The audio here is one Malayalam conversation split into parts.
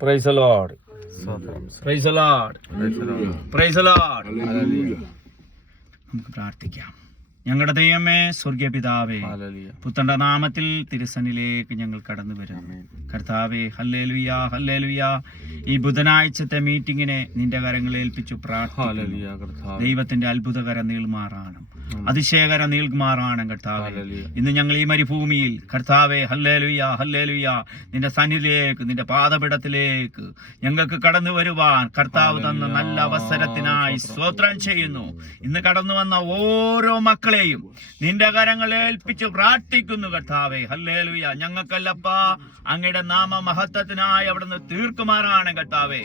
Praise the Lord. Praise the Lord. Praise the Lord. നമുക്ക് പ്രാർത്ഥിക്കാം. ഞങ്ങളുടെ ദൈവമേ, സ്വർഗീയ പിതാവേ, പുത്രന്റെ നാമത്തിൽ തിരുസന്നിലേക്ക് ഞങ്ങൾ കടന്നു വരുന്നു. കർത്താവേ, ഹല്ലേലൂയ, ഹല്ലേലൂയ. ഈ ബുധനാഴ്ചത്തെ മീറ്റിങ്ങിനെ നിന്റെ കരങ്ങളിൽ ഏൽപ്പിച്ചു പ്രാർത്ഥിക്കുന്നു. ദൈവത്തിന്റെ അത്ഭുതകര നീൾമാറാണ്, അതിശയകര നീൾമാറാണ് കർത്താവേ. ഇന്ന് ഞങ്ങൾ ഈ മരുഭൂമിയിൽ കർത്താവേ, ഹല്ലേലൂയ, ഹല്ലേലൂയ, നിന്റെ സന്നിധിയിലേക്ക്, നിന്റെ പാദപീഠത്തിലേക്ക് ഞങ്ങൾക്ക് കടന്നു വരുവാൻ കർത്താവ് തന്ന നല്ല അവസരത്തിനായി സ്തോത്രം ചെയ്യുന്നു. ഇന്ന് കടന്നു വന്ന ഓരോ മക്കളെ നിന്റെ കരങ്ങൾ ഏൽപ്പിച്ച് പ്രാർത്ഥിക്കുന്നു കർത്താവേ, ഹല്ലേലൂയ. ഞങ്ങൾക്കല്ലപ്പാ, അങ്ങയുടെ നാമ മഹത്വത്തിനായി അവിടുന്ന് തീർക്കുമാറാണ് കർത്താവേ.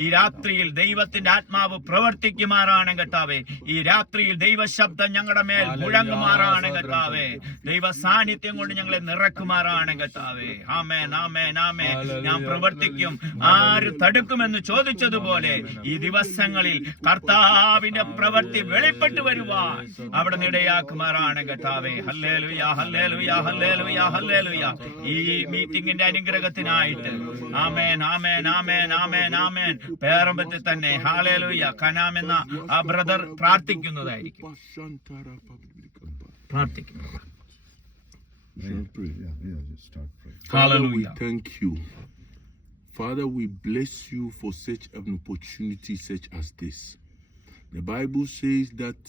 ഈ രാത്രിയിൽ ദൈവത്തിന്റെ ആത്മാവ് പ്രവർത്തിക്കുമാറാണ് കർത്താവേ. ഈ രാത്രിയിൽ ദൈവശബ്ദം ഞങ്ങളുടെ മേൽ മുഴങ്ങുമാറാണ് കർത്താവേ. ദൈവ സാന്നിധ്യം കൊണ്ട് ഞങ്ങളെ നിറക്കുമാറാണ് കർത്താവേ. ആമേൻ, ആമേൻ, ആമേൻ. ഞാൻ പ്രവർത്തിക്കും, ആര് തടുക്കുമെന്ന് ചോദിച്ചതുപോലെ ഈ ദിവസങ്ങളിൽ കർത്താവിന്റെ പ്രവൃത്തി വെളിപ്പെട്ടു വരുവാൻ അവിടെ ഇടയാക്കുമാറാണ് കർത്താവേ. ഹല്ലേലൂയ, ഹല്ലേലൂയ, ഹല്ലേലൂയ, ഹല്ലേലൂയ. ഈ മീറ്റിംഗിന്റെ അനുഗ്രഹത്തിനായിട്ട് ആമേൻ, ആമേൻ, ആമേൻ, ആമേൻ, ആമേൻ. പേരമ്പത്തിൽ തന്നെ ഹല്ലേലൂയ കനാം എന്ന ആ brother പ്രാർത്ഥിക്കുന്നതായിരിക്കും. Hallelujah. Thank you. Father, we bless you for such an opportunity such as this. The Bible says that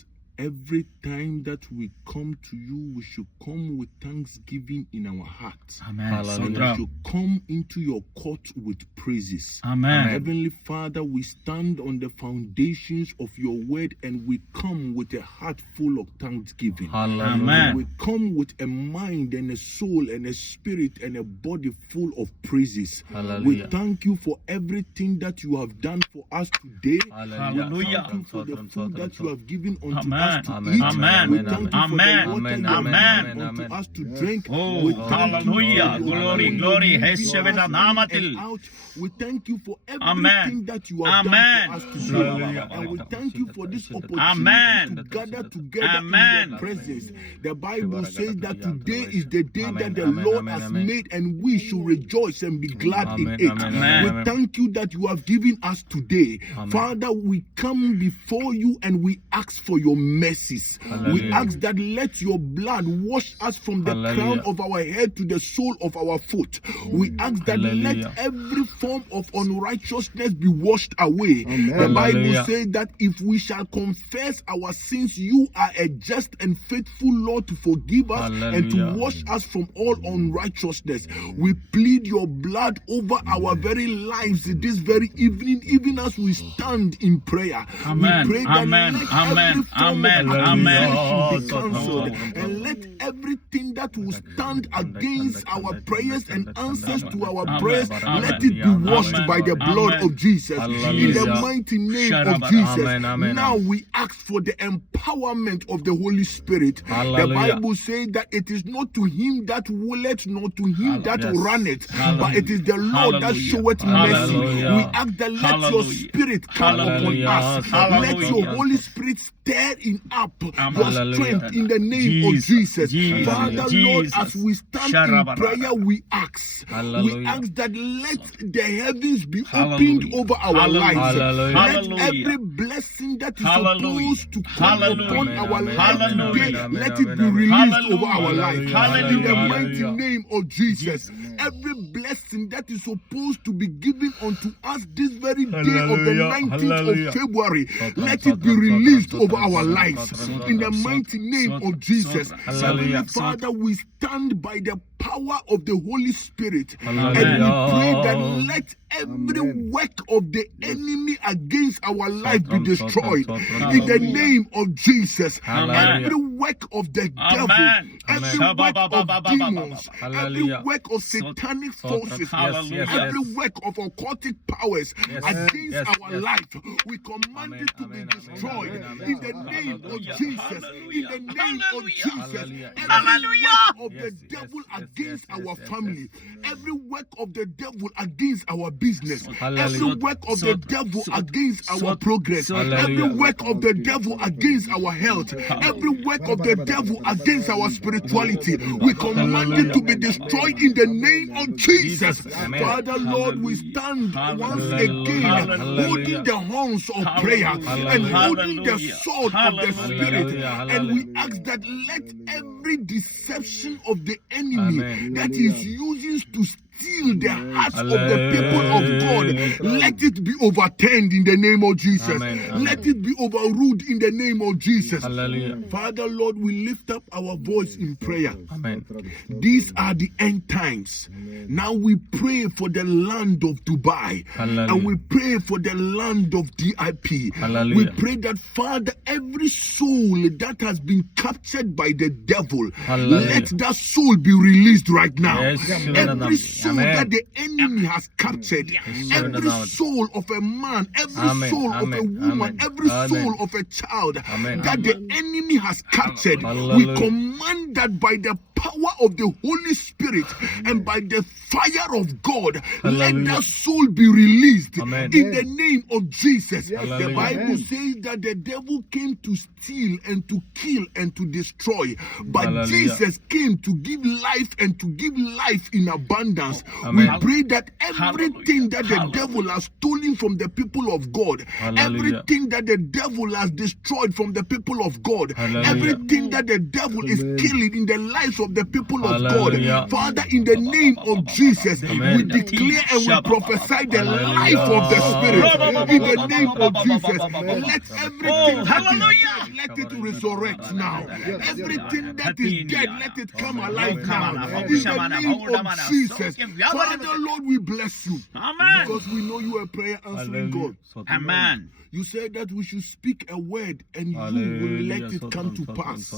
every time that we come to you, we should come with thanksgiving in our hearts. Amen. And we should come into your court with praises. Amen. Heavenly Father, we stand on the foundations of your word and we come with a heart full of thanksgiving. Amen. We come with a mind and a soul and a spirit and a body full of praises. Hallelujah. We thank you for everything that you have done for us today. Hallelujah. We thank you for the food that you have given unto Amen. us to Amen. eat. Amen. We thank you Amen. for the water you have Amen. given unto us to drink. Oh, We thank hallelujah. you for Glory, your glory. giving യേശുവിന്റെ us നാമത്തിൽ. in and out. We thank you for everything Amen. that you have Amen. done for us today. Hallelujah. And we thank you for this opportunity Amen. to gather together Amen. in your presence. The Bible says that today is the day Amen. that the Amen. Lord Amen. has Amen. made, and we should rejoice and be glad Amen. in it. Amen. We Amen. thank you that you have given us today. Amen. Father, we come before you and we ask for your mercies. We Hallelujah. ask that let your blood wash us from the Hallelujah. crown of our head to the sole of our foot. We ask that let Hallelujah. every form of unrighteousness be washed away. Amen. The Bible Hallelujah. says that if we shall confess our sins, you are a just and faithful Lord to forgive us and to Hallelujah. wash us from all unrighteousness. We plead your blood over our very lives this very evening, even as we stand in prayer. Amen. We pray that Amen. let Amen. every form Amen. of Amen. accusation be cancelled, and let everything that will stand against our prayers and answers to our Amen. prayers, Amen. let it be washed Amen. by the blood Amen. of Jesus. In the Hallelujah. mighty name of Sharabara. Jesus. Amen. Amen. Now we ask for the empowerment of the Holy Spirit. The Hallelujah. Bible says that it is not to him that willeth, nor to him that Yes. runneth, Hallelujah. but it is the Lord that Hallelujah. showeth mercy. Hallelujah. We ask that let your Hallelujah. spirit come upon Hallelujah. us. Let Hallelujah. your Holy Spirit stir in up your Hallelujah. strength in the name of Jesus. Jesus. Father, Jesus. Lord, as we stand in Sharabara. prayer, we ask. We Hallelujah. ask that let the heavens be Hallelujah. opened over our Hallelujah. lives. Hallelujah. Let Hallelujah. every blessing that is Hallelujah. supposed to come Hallelujah. upon Amen, our amen, lives amen, today, amen, let amen, it be amen. released Hallelujah. over our lives. Hallelujah. In the Hallelujah. mighty name of Jesus, every blessing that is supposed to be given unto us this very day of the Hallelujah. 19th Hallelujah. of February, let it be released over our lives. In the mighty name of Jesus, Hallelujah. Heavenly Father, we stand by the power of the Holy Spirit, and we Hallelujah. pray that let every work of the enemy against our life be destroyed. In the name of Jesus, Hallelujah. every work of the devil, Amen. every Amen. work of demons, every Hallelujah. work of satanic forces, Hallelujah. every work of occultic powers against Yes. our Yes. life, we command Amen. it to Amen. be destroyed. Amen. In the name of Hallelujah. Jesus, in the name of Hallelujah. Jesus, Hallelujah. every work of the Yes. devil Yes. against our family, every work of the devil against our business, Hallelujah. every work of the devil against our progress, every work of the devil against our health, every work of the devil against our spirituality, we command it to be destroyed in the name of Jesus. Amen. Father, Lord, we stand once Hallelujah. again holding the horns of prayer and holding the Hallelujah. sword of the Spirit, Hallelujah. and we ask that let every deception of the enemy Amen. that is using to steal the hearts of the people of God, let it be overturned in the name of Jesus. Amen. Let it be overruled in the name of Jesus. Hallelujah. Father, Lord, we lift up our voice in prayer. Amen. These are the end times. Now we pray for the land of Dubai. Hallelujah. And we pray for the land of DIP. Hallelujah. We pray that, Father, every soul that has been captured by the devil, Hallelujah. let that soul be released right now. Yes, Every soul Amen. that the enemy has captured, every soul of a man, every Amen. soul of a Amen. woman, Amen. every Amen. soul of a child Amen. that the enemy has captured, we Hallelujah. command that by the power of the Holy Spirit and by the fire of God, let Hallelujah. that soul be released Amen. in the name of Jesus. The Hallelujah. Bible says that the devil came to steal and to kill and to destroy, but Hallelujah. Jesus came to give life and to give life in abundance. Amen. We pray that everything that the devil has stolen from the people of God, Hallelujah. everything that the devil has destroyed from the people of God, Hallelujah. everything that the devil is killing in the lives of the people of Hallelujah. God, Father, in the name of Jesus, Amen. we declare and we prophesy the life of the Hallelujah. Spirit in the name of Jesus. Let everything that is hallelujah. dead, let it resurrect now. Everything that is dead, let it come alive now. In the name of Jesus. Father, Lord, we bless you Amen. because we know you are a prayer answering God. Amen. You said that we should speak a word and you will let it come to pass.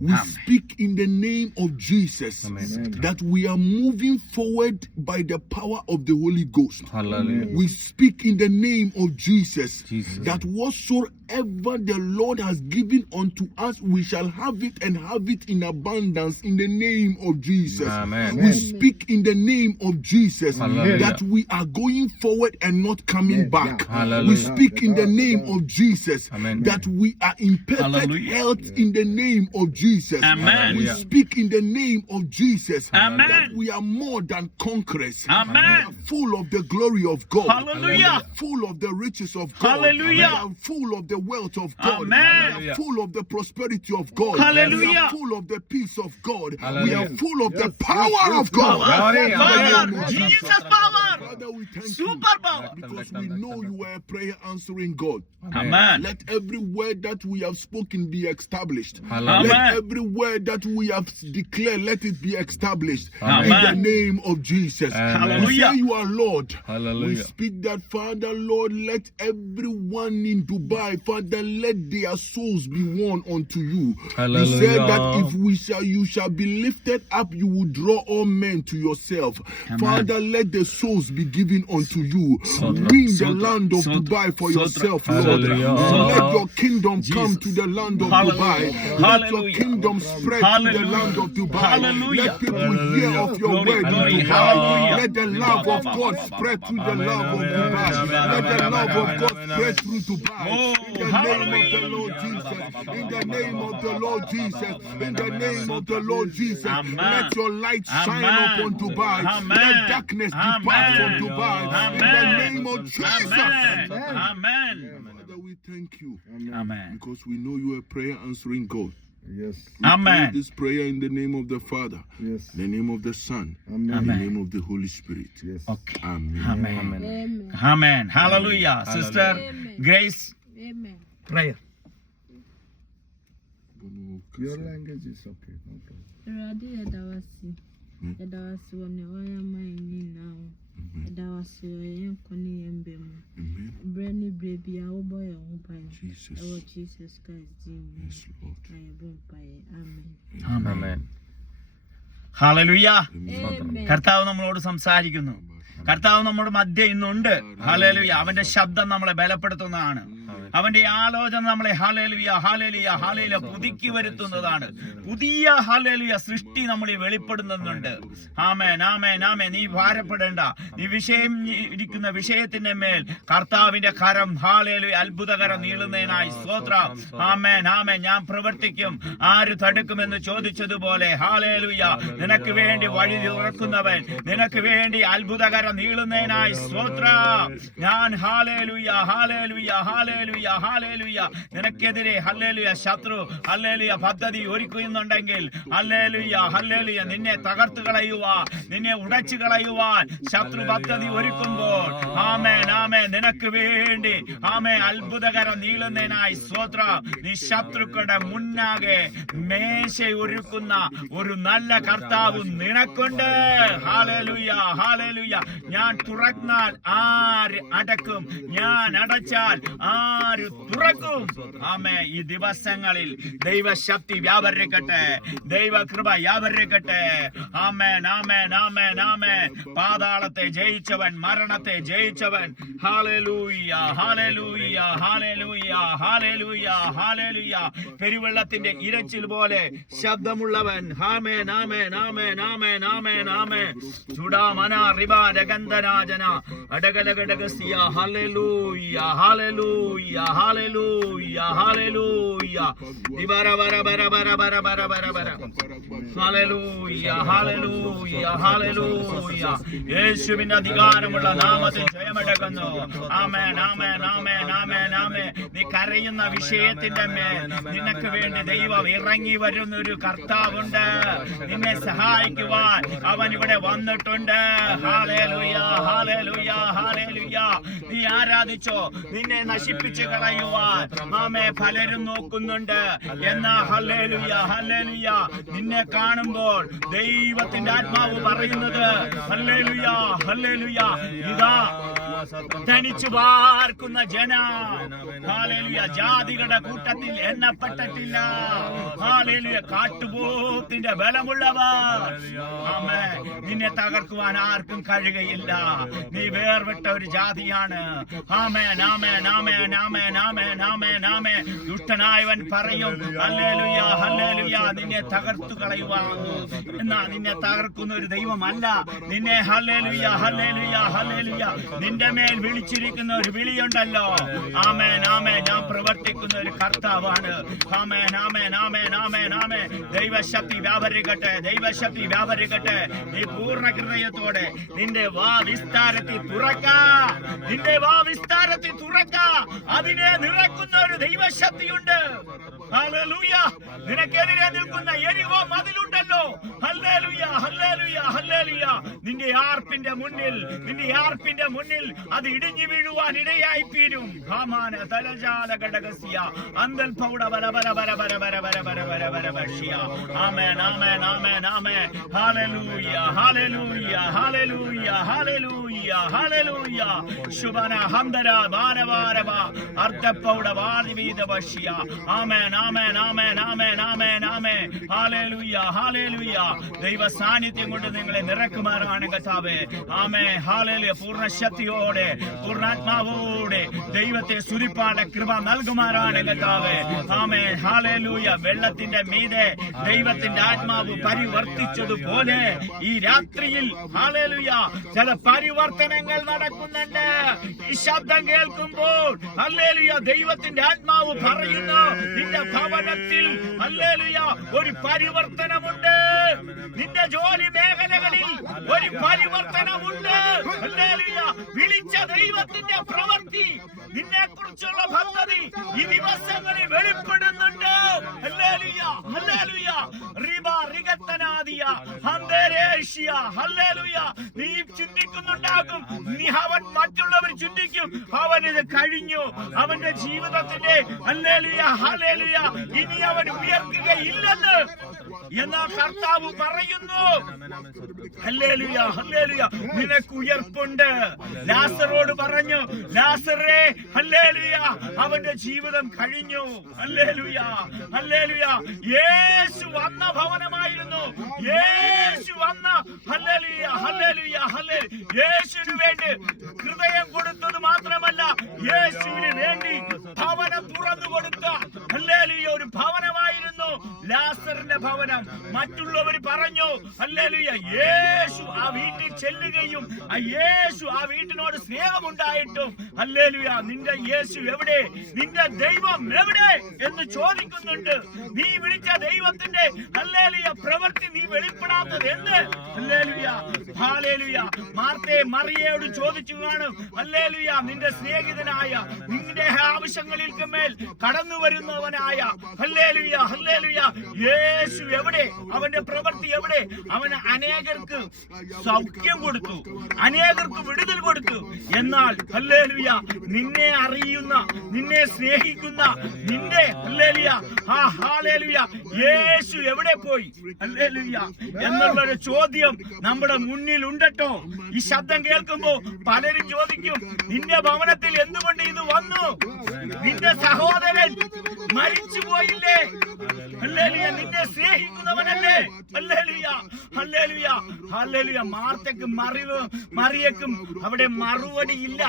We Amen. speak in the name of Jesus Amen. that we are moving forward by the power of the Holy Ghost. Hallelujah. We speak in the name of Jesus, Jesus. that whatsoever the Lord has given unto us, we shall have it and have it in abundance in the name of Jesus. Amen. We speak in the name of Jesus Hallelujah. that we are going forward and not coming back. Hallelujah. We speak in the name of Jesus Amen. that we are in perfect Hallelujah. health in the name of Jesus. Amen. We speak in the name of Jesus Amen. that we are more than conquerors. Amen. We are full of the glory of God. Hallelujah. We are full of the riches of God. Hallelujah. We are full of the wealth of God. Amen. We are full of the prosperity of God. Hallelujah. We are full of the peace of God. We Hallelujah. are full of the power of God. Power. In the Power. name of Jesus Jesus. power. Father, we thank Super you power. because we know you are a prayer answering God. Amen. Let every word that we have spoken be established. Hallelujah. Let Amen. every word that we have declared, let it be established. Amen. In the name of Jesus. Amen. We say you are Lord. We Hallelujah. speak that, Father, Lord, let everyone in Dubai, Father, let their souls be won unto you. You said that if you shall be lifted up, you will draw all men to yourself. Amen. Father, let the souls be given unto you. Sotra, Win the sotra, land of sotra, Dubai for sotra, yourself, Lord. Hallelujah. And let your kingdom come Jesus. to the land of Hallelujah. Dubai. Let your Hallelujah. kingdom spread to the Hallelujah. land of Dubai. Hallelujah. Let people hear Hallelujah. of your Glory, word in glory, Dubai. hallelujah. Let the love of God spread through the Amen, love of amen, Dubai. amen, Let the amen, love amen, of God amen, spread amen. through Dubai. Oh, In the name of the Lord Jesus. In the name of the Lord Jesus. In the name of the Lord Jesus. Amen. Let your light shine Amen. upon Dubai. Amen. Let darkness depart from Amen. Dubai. In the Amen. name of Jesus. Amen. Amen. Father, we thank you Amen. because we know you are a prayer answering God. Yes. We Amen. pray this prayer in the name of the Father, Yes. in the name of the Son, Amen. in the Amen. name of the Holy Spirit. Yes. Okay. Amen. Amen. Amen. Amen. Hallelujah. Amen. Sister Amen. Grace, Amen. prayer. Your language is okay. No problem. Awurade yɛda wo ase. Yɛda wo ase wɔ nea woayɛ ama yɛn nyinaa. Yɛda wo ase wɔ yɛn nkwa ne yɛn bɛ mu. Amen. Berɛ ne berɛ biara wobɔ yɛn ho ban. Jesus. Ɛwɔ Jesus Christ din mu. Yes, Lord. Na yɛbɔ mpaeɛ. Amen. Amen. Hallelujah. Amen. കർത്താവ് നമ്മളോട് സംസാരിക്കുന്നു. കർത്താവ് നമ്മുടെ മധ്യ ഇന്നുണ്ട്. ഹല്ലേലൂയ. അവന്റെ ശബ്ദം നമ്മളെ ബലപ്പെടുത്തുന്നതാണ്. അവന്റെ ആലോചന നമ്മളെ ഹല്ലേലൂയ ഹല്ലേലൂയ ഹല്ലേലൂയ പുതുക്കി വരുത്തുന്നതാണ്. പുതിയ ഹല്ലേലൂയ സൃഷ്ടി നമ്മളിൽ വെളിപ്പെടുന്നുണ്ട്. ആമേൻ ആമേൻ ആമേൻ. നീ ഭാരപ്പെടേണ്ട. നീ ഇരിക്കുന്ന വിഷയത്തിന്റെ മേൽ കർത്താവിന്റെ കരം ഹല്ലേലൂയ അത്ഭുതകരം നീളുന്നതിനായി സ്തോത്രം. ആമേൻ ആമേൻ. ഞാൻ പ്രവർത്തിക്കും, ആര് തടുക്കുമെന്ന് ചോദിച്ചതുപോലെ ഹല്ലേലൂയ നിനക്ക് വേണ്ടി വഴി തുറക്കുന്നവൻ, നിനക്ക് വേണ്ടി അത്ഭുതകരം നീളുന്നതിനായി സ്തോത്രം. ഞാൻ ഹല്ലേലൂയ ഹല്ലേലൂയ ഹല്ലേലൂയ ഹല്ലേലൂയ നിനക്കെതിരെ ഹല്ലേലൂയ ശത്രു ഹല്ലേലൂയ പദ്ധതി ഒരുക്കുന്നുണ്ടെങ്കിൽ ഹല്ലേലൂയ ഹല്ലേലൂയ നിന്നെ തകർത്തു കളയുവാൻ, നിന്നെ ഉടച്ചു കളയുവാൻ ശത്രു പദ്ധതി ഒരുക്കുമ്പോൾ ആമേൻ ആമേൻ നിനക്ക് വേണ്ടി ആമേൻ അത്ഭുതകരം നീളുന്നതിനായി സ്തോത്രം. നീ ശത്രുക്കളുടെ മുന്നാകെ മേശ ഒരുക്കുന്ന ഒരു നല്ല കർത്താവ് നിനക്കുണ്ട്. Hallelujah hallelujah. ഞാൻ തുറന്നാൽ ആര് അടക്കും, ഞാൻ അടച്ചാൽ ആര് തുറക്കും? ആമേൻ. ഈ ദിവസങ്ങളിൽ ദൈവശക്തി വ്യാപരിക്കട്ടെ, ദൈവകൃപ വ്യാപരിക്കട്ടെ. ആമേൻ ആമേൻ ആമേൻ ആമേൻ. പാതാളത്തെ ജയിച്ചവൻ, മരണത്തെ ജയിച്ചവൻ. ഹല്ലേലൂയ ഹല്ലേലൂയ ഹല്ലേലൂയ ഹല്ലേലൂയ ഹല്ലേലൂയ. പെരുവെള്ളത്തിന്റെ ഇരച്ചിൽ പോലെ ശബ്ദമുള്ളവൻ. ആമേൻ ആമേൻ ആമേൻ ആമേൻ ആമേൻ ആമേൻ. ചുടാമന റിബാ രഗന്ധരാജന അടകലഗടകസിയ. ഹല്ലേലൂയ ഹല്ലേലൂയ ഹല്ലേലൂയ ഹല്ലേലൂയ. ദിബര ബര ബര ബര ബര ബര ബര ബര. ഹല്ലേലൂയ ഹല്ലേലൂയ ഹല്ലേലൂയ. യേശുവിന്റെ അധികാരമുള്ള നാമത്തിൽ ജയമെടുക്കുന്നു. ആമേൻ ആമേൻ ആമേൻ ആമേൻ ആമേൻ. നീ കരയുന്ന വിഷയത്തിന്റെ മേൽ നിനക്ക് വേണ്ടി ദൈവം ഇറങ്ങി വരുന്ന ഒരു കർത്താവുണ്ട്. നിന്നെ സഹായിക്കുവാൻ അവൻ ഇവിടെ വന്നിട്ടുണ്ട്. ഹല്ലേലൂയ ഹല്ലേലൂയ ഹല്ലേലൂയ. നീ ആരാധിച്ചോ, നിന്നെ നശിപ്പിച്ചു കളയുവാൻ ആമേൻ പലരും നോക്കുന്നുണ്ട്. എന്നാ ഹല്ലേലൂയ ഹല്ലേലൂയ നിന്നെ കാണുമ്പോൾ ദൈവത്തിന്റെ ആത്മാവ് പറയുന്നത് ഹല്ലേലൂയ ഹല്ലേലൂയ ഇതാ തനിച്ചു പാർക്കുന്ന ഹല്ലേലൂയ ജാതികളുടെ കൂട്ടത്തിൽ എണ്ണപ്പെട്ടിട്ടില്ല. ഹല്ലേലൂയ കാട്ടുപോത്തിന്റെ ബലമുള്ളവർ. ആമേൻ. നിന്നെ തകർക്കുവാൻ ആർക്കും കഴിയുകയില്ല. നീ വേർവിട്ട ഒരു ജാതിയാണ്. ആമേൻ ആമേൻ ആമേൻ ആമേൻ ആമേൻ ആമേൻ ആമേൻ. ദുഷ്ടനായവൻ പറയും ഹല്ലേലൂയ ഹല്ലേലൂയ നിന്നെ തകർത്തു കളയുവാൻ. എന്നാ നിന്നെ തകർക്കുന്ന ഒരു ദൈവമല്ല. നിന്നെ ഹല്ലേലൂയ ഹല്ലേലൂയ ഹല്ലേലൂയ നിന്റെ മേൽ വിളിച്ചിരിക്കുന്ന ഒരു വിളിയുണ്ടല്ലോ. ആമേൻ ആമേൻ. ഞാൻ പ്രവർത്തിക്കുന്ന ഒരു കർത്താവാണ്. ആമേൻ ആമേൻ ആമേൻ ആമേൻ ആമേൻ. ദൈവശക്തി വ്യാപരിക്കട്ടെ, ദൈവശക്തി വ്യാപരിക്കട്ടെ. നീ പൂർണ്ണ ഹൃദയത്തോടെ നിന്റെ വാ വിസ്താരത്തിൽ തുറക്ക, നിന്റെ വാ വിസ്താരത്തിൽ തുറക്ക. അതിനെ നിറക്കുന്ന ഒരു ദൈവശക്തിയുണ്ട്. ഹല്ലേലൂയ. നിനക്കെതിരെ നിൽക്കുന്ന എരിവോ മതിലുണ്ടല്ലോ. ഹല്ലേലൂയ ഹല്ലേലൂയ ഹല്ലേലൂയ. നിന്റെ ആർപ്പിന്റെ മുന്നിൽ, നിന്റെ ആർപ്പിന്റെ മുന്നിൽ അത് ഇടിഞ്ഞു വീഴുവാൻ ഇടയായി തീരും. ഹാമാന തലജാല ഘടകസ്യ അന്തൽ പൗഡ ബല ബല ബല ബല ബല ബല ബല ബല ബല ബർഷിയ. ആമേൻ ആമേൻ ആമേൻ ആമേൻ. ഹല്ലേലൂയ ഹല്ലേലൂയ ഹല്ലേലൂയ ഹല്ലേലൂയ ഹല്ലേലൂയ. ശുഭന ഹംദര ബാരവാരവ അർദ്ധപൗഡ വാദിവീദ ബർഷിയ. ആമേൻ ആമേൻ ആമേൻ ആമേൻ ആമേൻ ആമേൻ. ഹല്ലേലൂയ ഹല്ലേലൂയ. ദൈവ സാന്നിധ്യം കൊണ്ട് നിങ്ങളെ നിറക്കുമാറാണ് കർത്താവേ. ആമേൻ ഹല്ലേലൂയ. പൂർണ്ണ ശക്തിയോടെ പൂർണ്ണാത്മാവോടെ ദൈവത്തെ സ്തുതിപ്പാനുള്ള കൃപ നൽകുമാറാണ് കർത്താവേ. ആമേൻ ഹല്ലേലൂയ. വെള്ളത്തിന്റെ മീതെ ദൈവത്തിന്റെ ആത്മാവ് പരിവർത്തിച്ചതുപോലെ ഈ രാത്രിയിൽ ഹല്ലേലൂയ ചില പരിവർത്തനങ്ങൾ നടക്കുന്നുണ്ട്. ഈ ശബ്ദം കേൾക്കുമ്പോൾ ഹല്ലേലൂയ ദൈവത്തിന്റെ ആത്മാവ് പറയുന്നു നിന്റെ ഭവനത്തിൽ ഹല്ലേലൂയ ഒരു പരിവർത്തനമുണ്ട്. നിന്റെ ജോലി മേഖലകളിൽ ഒരു പരിവർത്തനമുണ്ട്. ഹല്ലേലൂയ. വിളിച്ച ദൈവത്തിന്റെ പ്രവൃത്തി, നിന്നെ കുറിച്ചുള്ള പദ്ധതി ഈ ദിവസങ്ങളിൽ വെളിപ്പെടുന്നുണ്ട്. ഹല്ലേലൂയ ഹല്ലേലൂയ. റിബ റിഗത്തനാദിയ ഹന്തരേഷ്യ. ഹല്ലേലൂയ. നീ ചിന്തിക്കുന്നുണ്ടാകും, നീ അവൻ മറ്റുള്ളവർ ചിന്തിക്കും അവൻ ഇത് കഴിഞ്ഞു, അവന്റെ ജീവിതത്തിന്റെ ഹല്ലേലൂയ ഹല്ലേലൂയ ഇനി അവൻ ഉയർക്കുകയില്ലെന്ന്. എന്നാൽ കർത്താവ് പറയുന്നു ഹല്ലേലൂയ ഹല്ലേലൂയ നിനക്ക് ഉയർപ്പുണ്ട്. ലാസറോട് പറഞ്ഞു, ലാസറേ ഹല്ലേലൂയ അവന്റെ ജീവിതം കഴിഞ്ഞു. Hallelujah hallelujah. യേശു വന്ന ഭവനമായിരുന്നു. യേശു വന്ന ഹല്ലേലൂയ ഹല്ലേലൂയ ഹല്ലേലൂയ. യേശുവിന് വേണ്ടി ഹൃദയം കൊടുത്തത് മാത്രമല്ല, യേശുവിന് വേണ്ടി ഭവനം ലാസറിന്റെ ഭവനം. മറ്റുള്ളവർ പറഞ്ഞു ഹല്ലേലൂയ, യേശു ആ വീട്ടിൽ ചെല്ലുകയും ആ യേശു ആ വീട്ടിനോട് സ്നേഹമുണ്ടായിട്ടും ഹല്ലേലൂയ, നിന്റെ യേശു എവിടെ, നിന്റെ ദൈവം എവിടെ എന്ന് ചോദിക്കുന്നുണ്ട്. നീ വിളിച്ച ദൈവത്തിന്റെ ഹല്ലേലൂയ പ്രവൃത്തി നീ വെളിപ്പെടാത്തത് എന്ത്? Hallelujah, hallelujah. മാർത്തേ മറിയയോട് ചോദിച്ചു കാണും, ഹല്ലേലൂയ, നിന്റെ സ്നേഹിതനായ, നിന്റെ ആവശ്യങ്ങൾക്ക് മേൽ കടന്നു വരുന്നവനായ ഹല്ലേലൂയ, ഹല്ലേലൂയ, യേശു എവിടെ, അവന്റെ പ്രവൃത്തി എവിടെ? അവന് അനേകർക്ക് സൗഖ്യം കൊടുത്തു, അനേകർക്ക് വിടുതൽ കൊടുത്തു. എന്നാൽ ഹല്ലേലൂയ, നിന്നെ അറിയുന്ന, നിന്നെ സ്നേഹിക്കുന്ന, നിന്റെ ഹല്ലേലൂയ, ആ ഹല്ലേലൂയ, യേശു എവിടെ പോയി ഹല്ലേലൂയ എന്നുള്ളൊരു ചോദ്യം നമ്മുടെ മുന്നിൽ ഉണ്ടട്ടോ. ഈ ശബ്ദം കേൾക്കുമ്പോ പലരും ചോദിക്കും, നിന്റെ ഭവനത്തിൽ എന്തുകൊണ്ട് ഇത് വന്നു? നിന്റെ സഹോദരൻ മരിച്ചു പോയില്ലേ? ഹല്ലേലൂയ, നിന്നെ സ്നേഹിക്കുന്നവനല്ലേ? ഹല്ലേലൂയ, ഹല്ലേലൂയ, ഹല്ലേലൂയ. മാർത്തക്കും മറിയക്കും അവിടെ മറുപടിയില്ല,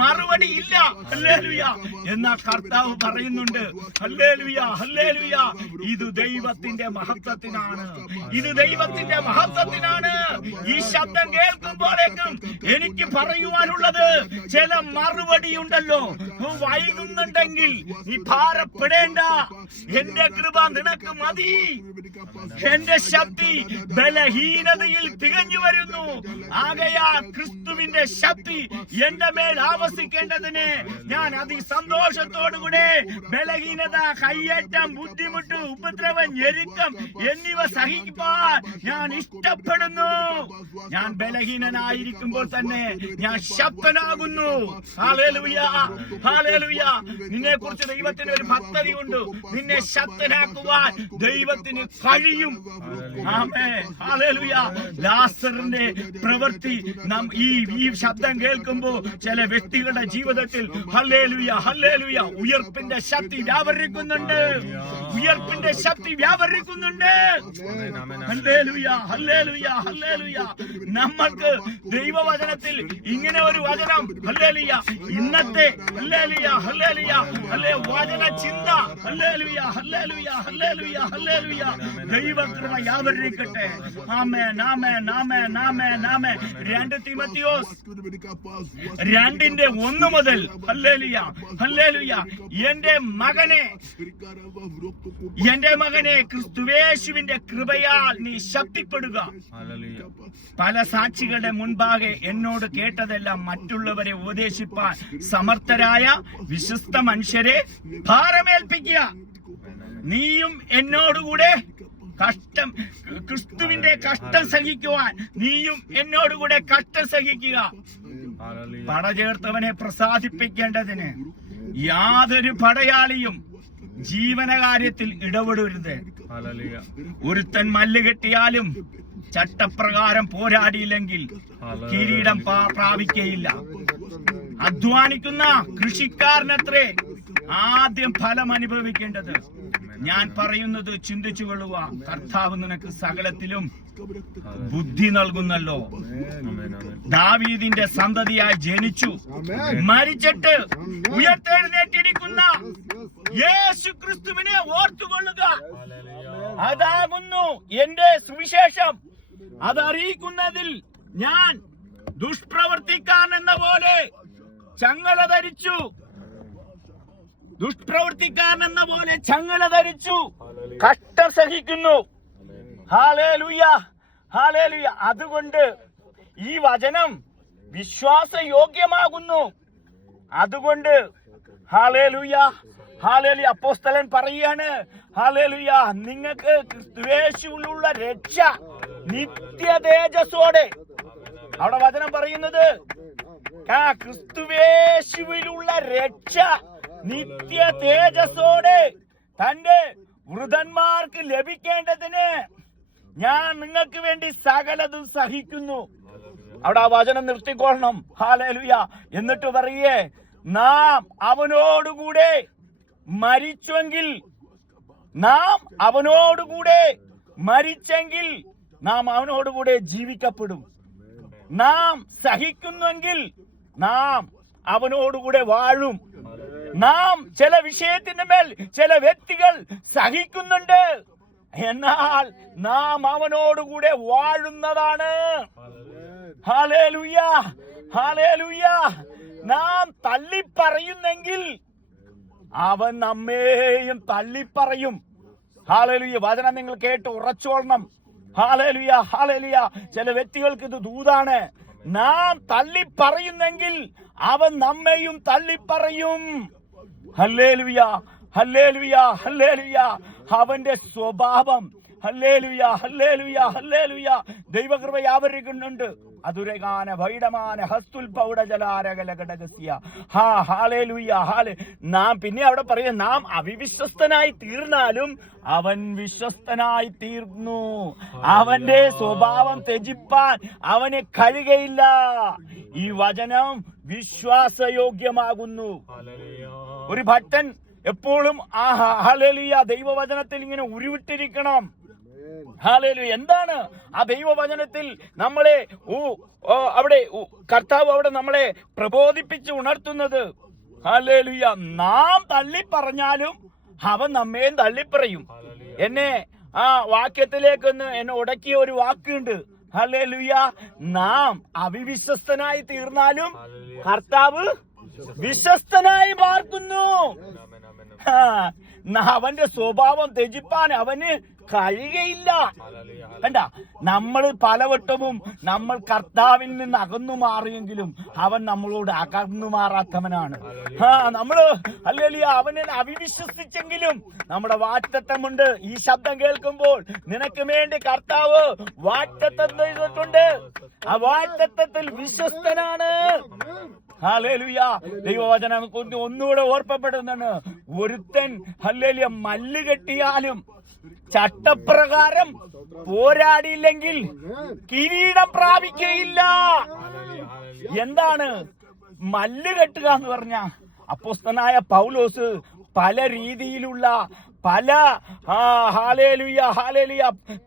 മറുപടിയില്ല. ഹല്ലേലൂയ. എന്നാൽ കർത്താവ് പറയുന്നുണ്ട്, ഹല്ലേലൂയ, ഹല്ലേലൂയ, ഇത് ദൈവത്തിന്റെ മഹത്വത്തിനാണ്, ഇത് ദൈവത്തിന്റെ മഹത്വത്തിനാണ്. ഈ ശബ്ദം കേൾക്കുമ്പോഴേക്കും എനിക്ക് പറയുവാനുള്ളത്, ചില മറുപടി ഉണ്ടല്ലോ. വൈകുന്നുണ്ടെങ്കിൽ നീ ഭാരപ്പെടേണ്ട, എന്റെ കൃപ നിനക്ക് മതി, എന്റെ ശക്തി ബലഹീനതയിൽ തികഞ്ഞു വരുന്നു. ആകയാൽ ക്രിസ്തുവിന്റെ ശക്തി എന്റെ മേൽ ആവസിക്കേണ്ടതിന് ഞാൻ അതിസന്തോഷത്തോടുകൂടെ ബലഹീനത, കയ്യേറ്റം, ബുദ്ധിമുട്ട്, ഉപദ്രവം, ഞെരുക്കം എന്നിവ സഹിക്കാൻ ഞാൻ ഇഷ്ടപ്പെടുന്നു. ഞാൻ ബലഹീനനായിരിക്കുമ്പോൾ തന്നെ ഞാൻ ശക്തനാകുന്നു. Hallelujah, hallelujah. നിന്നെ കുറിച്ച് ദൈവത്തിന് ഒരു പദ്ധതി ഉണ്ട്. നിന്നെ ശക്തനാക്കുവാൻ ദൈവത്തിന് കഴിയും. ആമേൻ, ഹല്ലേലൂയ. ലാസറിന്റെ പ്രവൃത്തി നാം ഈ ശബ്ദം കേൾക്കുമ്പോൾ ചില വ്യക്തികളുടെ ജീവിതത്തിൽ ഹല്ലേലൂയ, ഹല്ലേലൂയ, ഉയർപ്പിന്റെ ശക്തി വ്യാപരിക്കുന്നുണ്ട്, ഉയർപ്പിന്റെ ശക്തി വ്യാപരിക്കുന്നുണ്ട്. ഹല്ലേലൂയ, ഹല്ലേലൂയ, ഹല്ലേലൂയ. നമ്മൾക്ക് ദൈവവചനത്തിൽ ഇങ്ങനെ ഒരു വചനം ഹല്ലേലൂയ, ഇന്നത്തെ ഹല്ലേലൂയ, ഹല്ലേലൂയ, വചന ചിന്ത ഹല്ലേലൂയ, ഹല്ലേലൂയ, ഹല്ലേലൂയ, ഹല്ലേലൂയ. ദൈവകൃപ വ്യാപരിക്കട്ടെ. ആമേൻ, ആമേൻ, ആമേൻ, ആമേൻ, ആമേൻ. 2 തീമോഥെയോസ് 2:1 മുതൽ ഹല്ലേലൂയ, ഹല്ലേലൂയ, എന്റെ മകനെ ക്രിസ്തുയേശുവിന്റെ കൃപയാൽ നീ ശക്തിപ്പെടുക. പല സാക്ഷികളുടെ മുൻപാകെ എന്നോട് കേട്ടതെല്ലാം മറ്റുള്ളവരെ ഉപദേശിപ്പാൻ സമർത്ഥരായ വിശ്വസ്ത മനുഷ്യരെ ഭാരമേൽപ്പിക്കുക. നീയും എന്നോടുകൂടെ ക്രിസ്തുവിന്റെ കഷ്ടം സഹിക്കുവാൻ നീയും എന്നോടുകൂടെ കഷ്ടം സഹിക്കുക. പടചേർത്തവനെ പ്രസാദിപ്പിക്കേണ്ടതിന് യാതൊരു പടയാളിയും ജീവനകാര്യത്തിൽ ഇടപെടരുത്. ഒരുത്തൻ മല്ല് കെട്ടിയാലും ചട്ടപ്രകാരം പോരാടിയില്ലെങ്കിൽ കിരീടം പ്രാപിക്കയില്ല. അധ്വാനിക്കുന്ന കൃഷിക്കാരനത്രേ ആദ്യം ഫലം അനുഭവിക്കേണ്ടത്. ഞാൻ പറയുന്നത് ചിന്തിച്ചു കൊള്ളുക. കർത്താവ് നിനക്ക് സകലത്തിലും ബുദ്ധി നൽകുന്നല്ലോ. ദാവീദിന്റെ സന്തതിയായി ജനിച്ചു മരിച്ചിട്ട് ഉയർത്തെഴുന്നേറ്റിരിക്കുന്ന യേശു ക്രിസ്തുവിനെ ഓർത്തുകൊള്ളുക. അതാകുന്നു എന്റെ സുവിശേഷം. അതറിയിക്കുന്നതിൽ ഞാൻ ദുഷ്പ്രവർത്തിക്കാരൻ എന്ന പോലെ ചങ്ങല ധരിച്ചു, ദുഷ്പ്രവർത്തിക്കാരൻ എന്ന പോലെ ചങ്ങല ധരിച്ചു കഷ്ടം സഹിക്കുന്നു. Hallelujah, hallelujah. അതുകൊണ്ട് ഈ വചനം വിശ്വാസയോഗ്യമാകുന്നു. അതുകൊണ്ട് ഹല്ലേലൂയ, ഹല്ലേലൂയ. അപ്പോസ്തലൻ പറയാണ്, ഹല്ലേലൂയ, നിങ്ങൾക്ക് ക്രിസ്തുയേശുവിലുള്ള രക്ഷ നിത്യ തേജസ്സോടെ. അവിടെ വചനം പറയുന്നത് ക്രിസ്തുയേശുവിലുള്ള രക്ഷ നിത്യ തേജസ്സോടെ തന്റെ വൃതന്മാർക്ക് ലഭിക്കേണ്ടതിന് ഞാൻ നിങ്ങൾക്ക് വേണ്ടി സകലതും സഹിക്കുന്നു. അവിടെ ആ വചനം നിർത്തിക്കൊള്ളണം. ഹല്ലേലൂയ. എന്നിട്ട് പറയേ, നാം അവനോടുകൂടെ മരിച്ചെങ്കിൽ, നാം അവനോടുകൂടെ മരിച്ചെങ്കിൽ നാം അവനോടുകൂടെ ജീവിക്കപ്പെടും. നാം സഹിക്കുന്നെങ്കിൽ നാം അവനോടുകൂടെ വാഴും. നാം ചില വിഷയത്തിന്റെ മേൽ ചില വ്യക്തികൾ സഹിക്കുന്നുണ്ട്. എന്നാൽ നാം അവനോടുകൂടെ വാഴുന്നതാണ്. Hallelujah, hallelujah. നാം തള്ളിപ്പറയുന്നെങ്കിൽ അവൻ നമ്മെയും തള്ളിപ്പറയും. ഹല്ലേലൂയ. വചനം നിങ്ങൾ കേട്ട് ഉറച്ചോളണം. Hallelujah, hallelujah. ചില വ്യക്തികൾക്ക് ഇത് ദൂതാണ്. നാം തള്ളിപ്പറയുന്നെങ്കിൽ അവൻ നമ്മെയും തള്ളിപ്പറയും. ഹല്ലേലൂയ, ഹല്ലേലൂയ, ഹല്ലേലൂയ. അവന്റെ സ്വഭാവം. ഹല്ലേലൂയ, ഹല്ലേലൂയ, ഹല്ലേലൂയ. ദൈവകൃപ യാവരിക്കുന്നുണ്ട്. അതുരഗാന ഭൈഡമാന ഹസ്തുൽ പൗഡജലാരകലഘടകസ്യ. ഹല്ലേലൂയ, നാം പിന്നെ അവിടെ പറയും, നാം അവിശ്വസ്തനായി തീർന്നാലും അവൻ വിശ്വസ്തനായി തീർന്നു. അവന്റെ സ്വഭാവം ത്യജിപ്പാൻ അവന് കഴിയുകയില്ല. ഈ വചനം വിശ്വാസയോഗ്യമാകുന്നു. ഒരു ഭക്തൻ എപ്പോഴും ഹല്ലേലൂയ ദൈവവചനത്തിൽ ഇങ്ങനെ ഉരുവിട്ടിരിക്കണം. ഹല്ലേലൂയ. എന്താണ് ആ ദൈവവചനത്തിൽ നമ്മളെ അവിടെ കർത്താവ് അവിടെ നമ്മളെ പ്രബോധിപ്പിച്ച് ഉണർത്തുന്നത്? ഹല്ലേലൂയ. നാം തള്ളിപ്പറഞ്ഞാലും അവൻ നമ്മയും തള്ളിപ്പറയും. എന്നെ ആ വാക്യത്തിലേക്ക് എന്നെ ഉടക്കിയ ഒരു വാക്കുണ്ട്. ഹല്ലേലൂയ. നാം അവിശ്വസ്തനായി തീർന്നാലും കർത്താവ് വിശ്വസ്തനായി പാർക്കുന്നു. അവന്റെ സ്വഭാവം ത്യജിപ്പാൻ അവന് കഴിയുകയില്ല. കണ്ട, നമ്മൾ പലവട്ടവും നമ്മൾ കർത്താവിൽ നിന്ന് അകന്നു മാറിയെങ്കിലും അവൻ നമ്മളോട് അകന്നു മാറാത്തവനാണ്. നമ്മള് ഹല്ലേലൂയ അവനെ അവിശ്വസിച്ചെങ്കിലും നമ്മുടെ വാഗ്ദത്തമുണ്ട്. ഈ ശബ്ദം കേൾക്കുമ്പോൾ നിനക്ക് വേണ്ടി കർത്താവ് വാഗ്ദത്തം ചെയ്തിട്ടുണ്ട്. ആ വാഗ്ദത്തത്തിൽ വിശ്വസ്തനാണ്. ഹല്ലേലൂയ. ദൈവവചനം ഒന്നുകൂടെ ഓർമ്മപ്പെടുന്നുണ്ട്. ഒരുത്തൻ ഹല്ലേലൂയ മല്ല് കെട്ടിയാലും ചട്ടപ്രകാരം പോരാടിയില്ലെങ്കിൽ കിരീടം പ്രാപിക്കുകയില്ല. എന്താണ് മല്ല് കെട്ടുക എന്ന് പറഞ്ഞ? അപ്പോസ്തലനായ പൗലോസ് പല രീതിയിലുള്ള പല ഹല്ലേലൂയ, ഹല്ലേലൂയ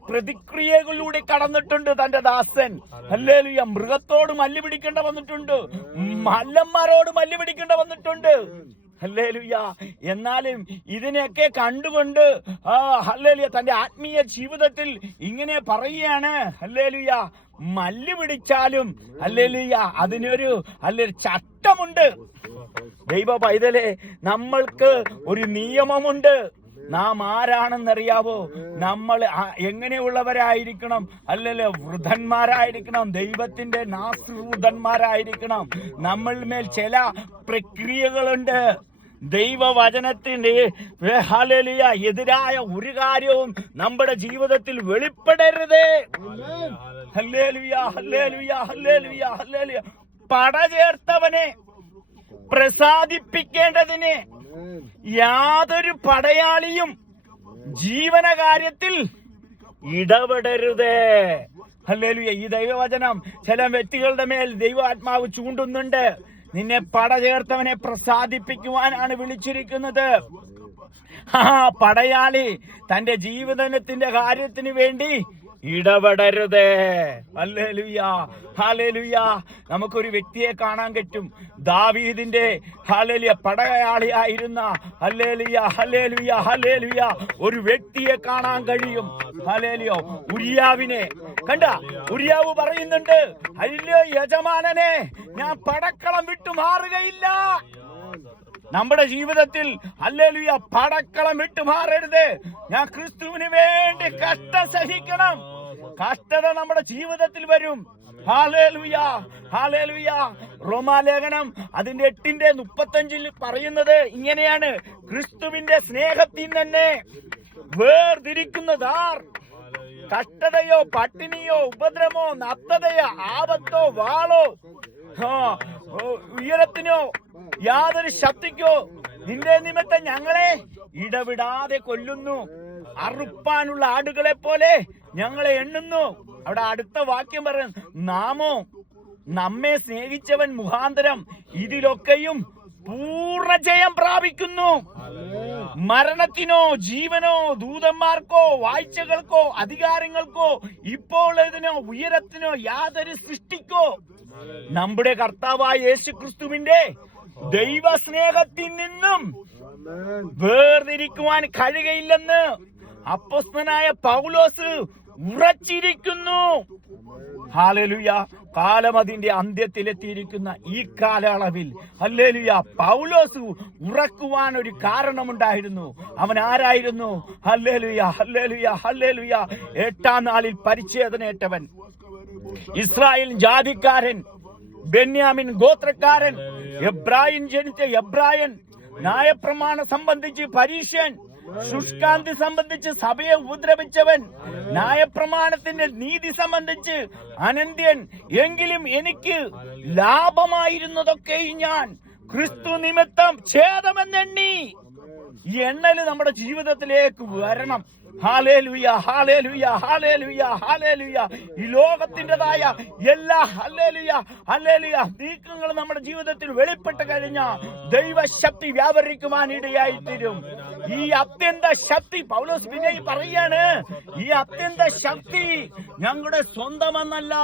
പ്രതിക്രിയകളിലൂടെ കടന്നിട്ടുണ്ട്. തന്റെ ദാസൻ ഹല്ലേലൂയ മൃഗത്തോട് മല്ല് പിടിക്കേണ്ട വന്നിട്ടുണ്ട്, മല്ലന്മാരോട് മല്ല് പിടിക്കേണ്ട വന്നിട്ടുണ്ട്. ഹല്ലേലൂയ. എന്നാലും ഇതിനെയൊക്കെ കണ്ടുകൊണ്ട് ഹല്ലേലൂയ തന്റെ ആത്മീയ ജീവിതത്തിൽ ഇങ്ങനെ പറയുകയാണ്. ഹല്ലേലൂയ മല്ല് പിടിച്ചാലും ഹല്ലേലൂയ അതിനൊരു ചട്ടമുണ്ട്. ദൈവ പൈതലേ, നമ്മൾക്ക് ഒരു നിയമമുണ്ട്. നാം ആരാണെന്നറിയാവോ? നമ്മൾ എങ്ങനെയുള്ളവരായിരിക്കണം? അല്ലല്ലോ, വൃദ്ധന്മാരായിരിക്കണം, ദൈവത്തിന്റെ നാസ്വൃദ്ധന്മാരായിരിക്കണം. നമ്മൾ മേൽ ചില പ്രക്രിയകളുണ്ട്. ദൈവവചനത്തിന്റെ ഹല്ലേലൂയ എതിരായ ഒരു കാര്യവും നമ്മുടെ ജീവിതത്തിൽ വെളിപ്പെടരുത്. ഹല്ലേലൂയ, ഹല്ലേലൂയ, ഹല്ലേലൂയ, ഹല്ലേലൂയ. പടചേർത്തവനെ പ്രസാദിപ്പിക്കേണ്ടതിന് യാതൊരു പടയാളിയും ജീവനകാര്യത്തിൽ ഇടപെടരുത്. ഹല്ലേലൂയ. ഈ ദൈവവചനം ചില വ്യക്തികളുടെ മേൽ ദൈവാത്മാവ് ചൂണ്ടുന്നുണ്ട്. നിന്നെ പടചേർത്തവനെ പ്രസാദിപ്പിക്കുവാനാണ് വിളിച്ചിരിക്കുന്നത്. പടയാളി തന്റെ ജീവിതത്തിന്റെ കാര്യത്തിന് വേണ്ടി ഇടപെടരുത്. Hallelujah, hallelujah. നമുക്കൊരു വ്യക്തിയെ കാണാൻ പറ്റും. ദാവീദിന്റെ ഹല്ലേലൂയ പടയാളിയായിരുന്ന ഹല്ലേലൂയ, ഹല്ലേലൂയ, ഹല്ലേലൂയ ഒരു വ്യക്തിയെ കാണാൻ കഴിയും. ഹല്ലേലൂയ. ഉരിയാവിനെ കണ്ട. ഉരിയാവ് പറയുന്നുണ്ട്, അല്ലയോ യജമാനനെ, ഞാൻ പടക്കളം വിട്ടു മാറുകയില്ല. നമ്മുടെ ജീവിതത്തിൽ ഹല്ലേലൂയ പടക്കളം വിട്ടു മാറരുത്. ഞാൻ ക്രിസ്തുവിന് വേണ്ടി കഷ്ടം സഹിക്കണം. കഷ്ടത നമ്മുടെ ജീവിതത്തിൽ വരും. Hallelujah, hallelujah. റോമാലേഖനം അതിന്റെ 8:35 പറയുന്നത് ഇങ്ങനെയാണ്: ക്രിസ്തുവിന്റെ സ്നേഹത്തിൽ തന്നെ വേർതിരിക്കുന്നതാർ? കഷ്ടതയോ പട്ടിണിയോ ഉപദ്രവമോ നഗ്നതയോ ആപത്തോ വാളോ ഉയരത്തിനോ യാതൊരു ശക്തിക്കോ നിന്റെ നിമിത്തം ഞങ്ങളെ ഇടവിടാതെ കൊല്ലുന്നു. അറുപ്പാനുള്ള ആടുകളെ പോലെ ഞങ്ങളെ എണ്ണുന്നു. അവിടെ അടുത്ത വാക്യം പറയുന്നു, നാമോ നമ്മെ സ്നേഹിച്ചവൻ മുഖാന്തരം ഇതിലൊക്കെയും പൂർണ്ണ ജയം പ്രാപിക്കുന്നു. മരണത്തിനോ ജീവനോ ദൂതന്മാർക്കോ വാഴ്ചകൾക്കോ അധികാരങ്ങൾക്കോ ഇപ്പോൾ ഇതിനോ ഉയരത്തിനോ യാതൊരു സൃഷ്ടിക്കോ നമ്മുടെ കർത്താവായ യേശുക്രിസ്തുവിന്റെ ദൈവസ്നേഹത്തിൽ നിന്നും വേർതിരിക്കുവാൻ കഴിയുകയില്ലെന്ന് അപ്പോസ്തലനായ പൗലോസ് ഉറച്ചിരിക്കുന്നു. ഹല്ലേലൂയ. കാലം അതിന്റെ അന്ത്യത്തിലെത്തിയിരിക്കുന്ന ഈ കാലയളവിൽ ഹല്ലേലൂയ പൗലോസ് ഉറക്കുവാൻ ഒരു കാരണമുണ്ടായിരുന്നു. അവൻ ആരായിരുന്നു? ഹല്ലേലൂയ, ഹല്ലേലൂയ, ഹല്ലേലൂയ. 8-ാം നാളിൽ പരിച്ഛേദനയേറ്റവൻ, ഇസ്രായേൽ ജാതിക്കാരൻ, ബെന്യാമിൻ ഗോത്രക്കാരൻ, എബ്രായൻ ജനിച്ച എബ്രായൻ, ന്യായപ്രമാണം സംബന്ധിച്ച് പരീശൻ, ശുഷ്കാന്തി സംബന്ധിച്ച് സഭയെ ഉപദ്രവിച്ചവൻ, ന്യായപ്രമാണത്തിന്റെ നീതി സംബന്ധിച്ച് അനന്ത്യൻ. എങ്കിലും എനിക്ക് ലാഭമായിരുന്നതൊക്കെയും ഞാൻ ക്രിസ്തു നിമിത്തം ഛേദമെന്നെണ്ണി. ഈ എണ്ണല് നമ്മുടെ ജീവിതത്തിലേക്ക് വരണം. ഹല്ലേലൂയ, ഹല്ലേലൂയ, ഹല്ലേലൂയ, ഹല്ലേലൂയ. ഈ ലോകത്തിൻ്റെതായ എല്ലാ ഹല്ലേലൂയ, ഹല്ലേലൂയ നീക്കങ്ങൾ നമ്മുടെ ജീവിതത്തിൽ വെളിപ്പെട്ട് കഴിഞ്ഞാൽ ദൈവശക്തി വ്യാപരിക്കുവാൻ ഇടയായിത്തീരും. ഈ അത്യന്ത ശക്തി പൗലോസ് പിന്നെ പറയാണ്, ഈ അത്യന്ത ശക്തി ഞങ്ങളുടെ സ്വന്തമെന്നല്ല,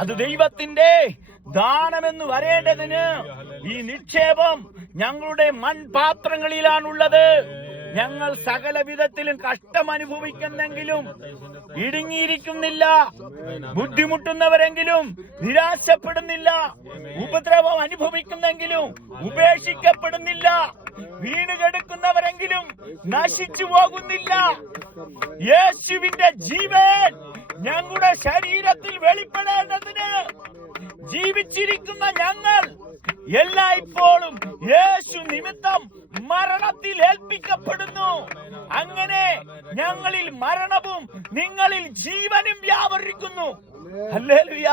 അത് ദൈവത്തിന്റെ ദാനമെന്ന് വരേണ്ടതിന് ഈ നിക്ഷേപം ഞങ്ങളുടെ മൺപാത്രങ്ങളിലാണുള്ളത്. ഞങ്ങൾ സകല വിധത്തിലും കഷ്ടം അനുഭവിക്കുന്നെങ്കിലും ഇടുങ്ങിയിരിക്കുന്നില്ല, ബുദ്ധിമുട്ടുന്നവരെങ്കിലും നിരാശപ്പെടുന്നില്ല, ഉപദ്രവം അനുഭവിക്കുന്നെങ്കിലും ഉപേക്ഷിക്കപ്പെടുന്നില്ല, വീണുകിടക്കുന്നവരെങ്കിലും നശിച്ചു പോകുന്നില്ല. യേശുവിന്റെ ജീവൻ ഞങ്ങളുടെ ശരീരത്തിൽ വെളിപ്പെടേണ്ടതിന് ജീവിച്ചിരിക്കുന്ന ഞങ്ങൾ എല്ലായ്പ്പോഴും യേശു നിമിത്തം മരണത്തിൽ ഏൽപ്പിക്കപ്പെടുന്നു. അങ്ങനെ ഞങ്ങളിൽ മരണവും നിങ്ങളിൽ ജീവനും വ്യാപരിക്കുന്നു. Hallelujah,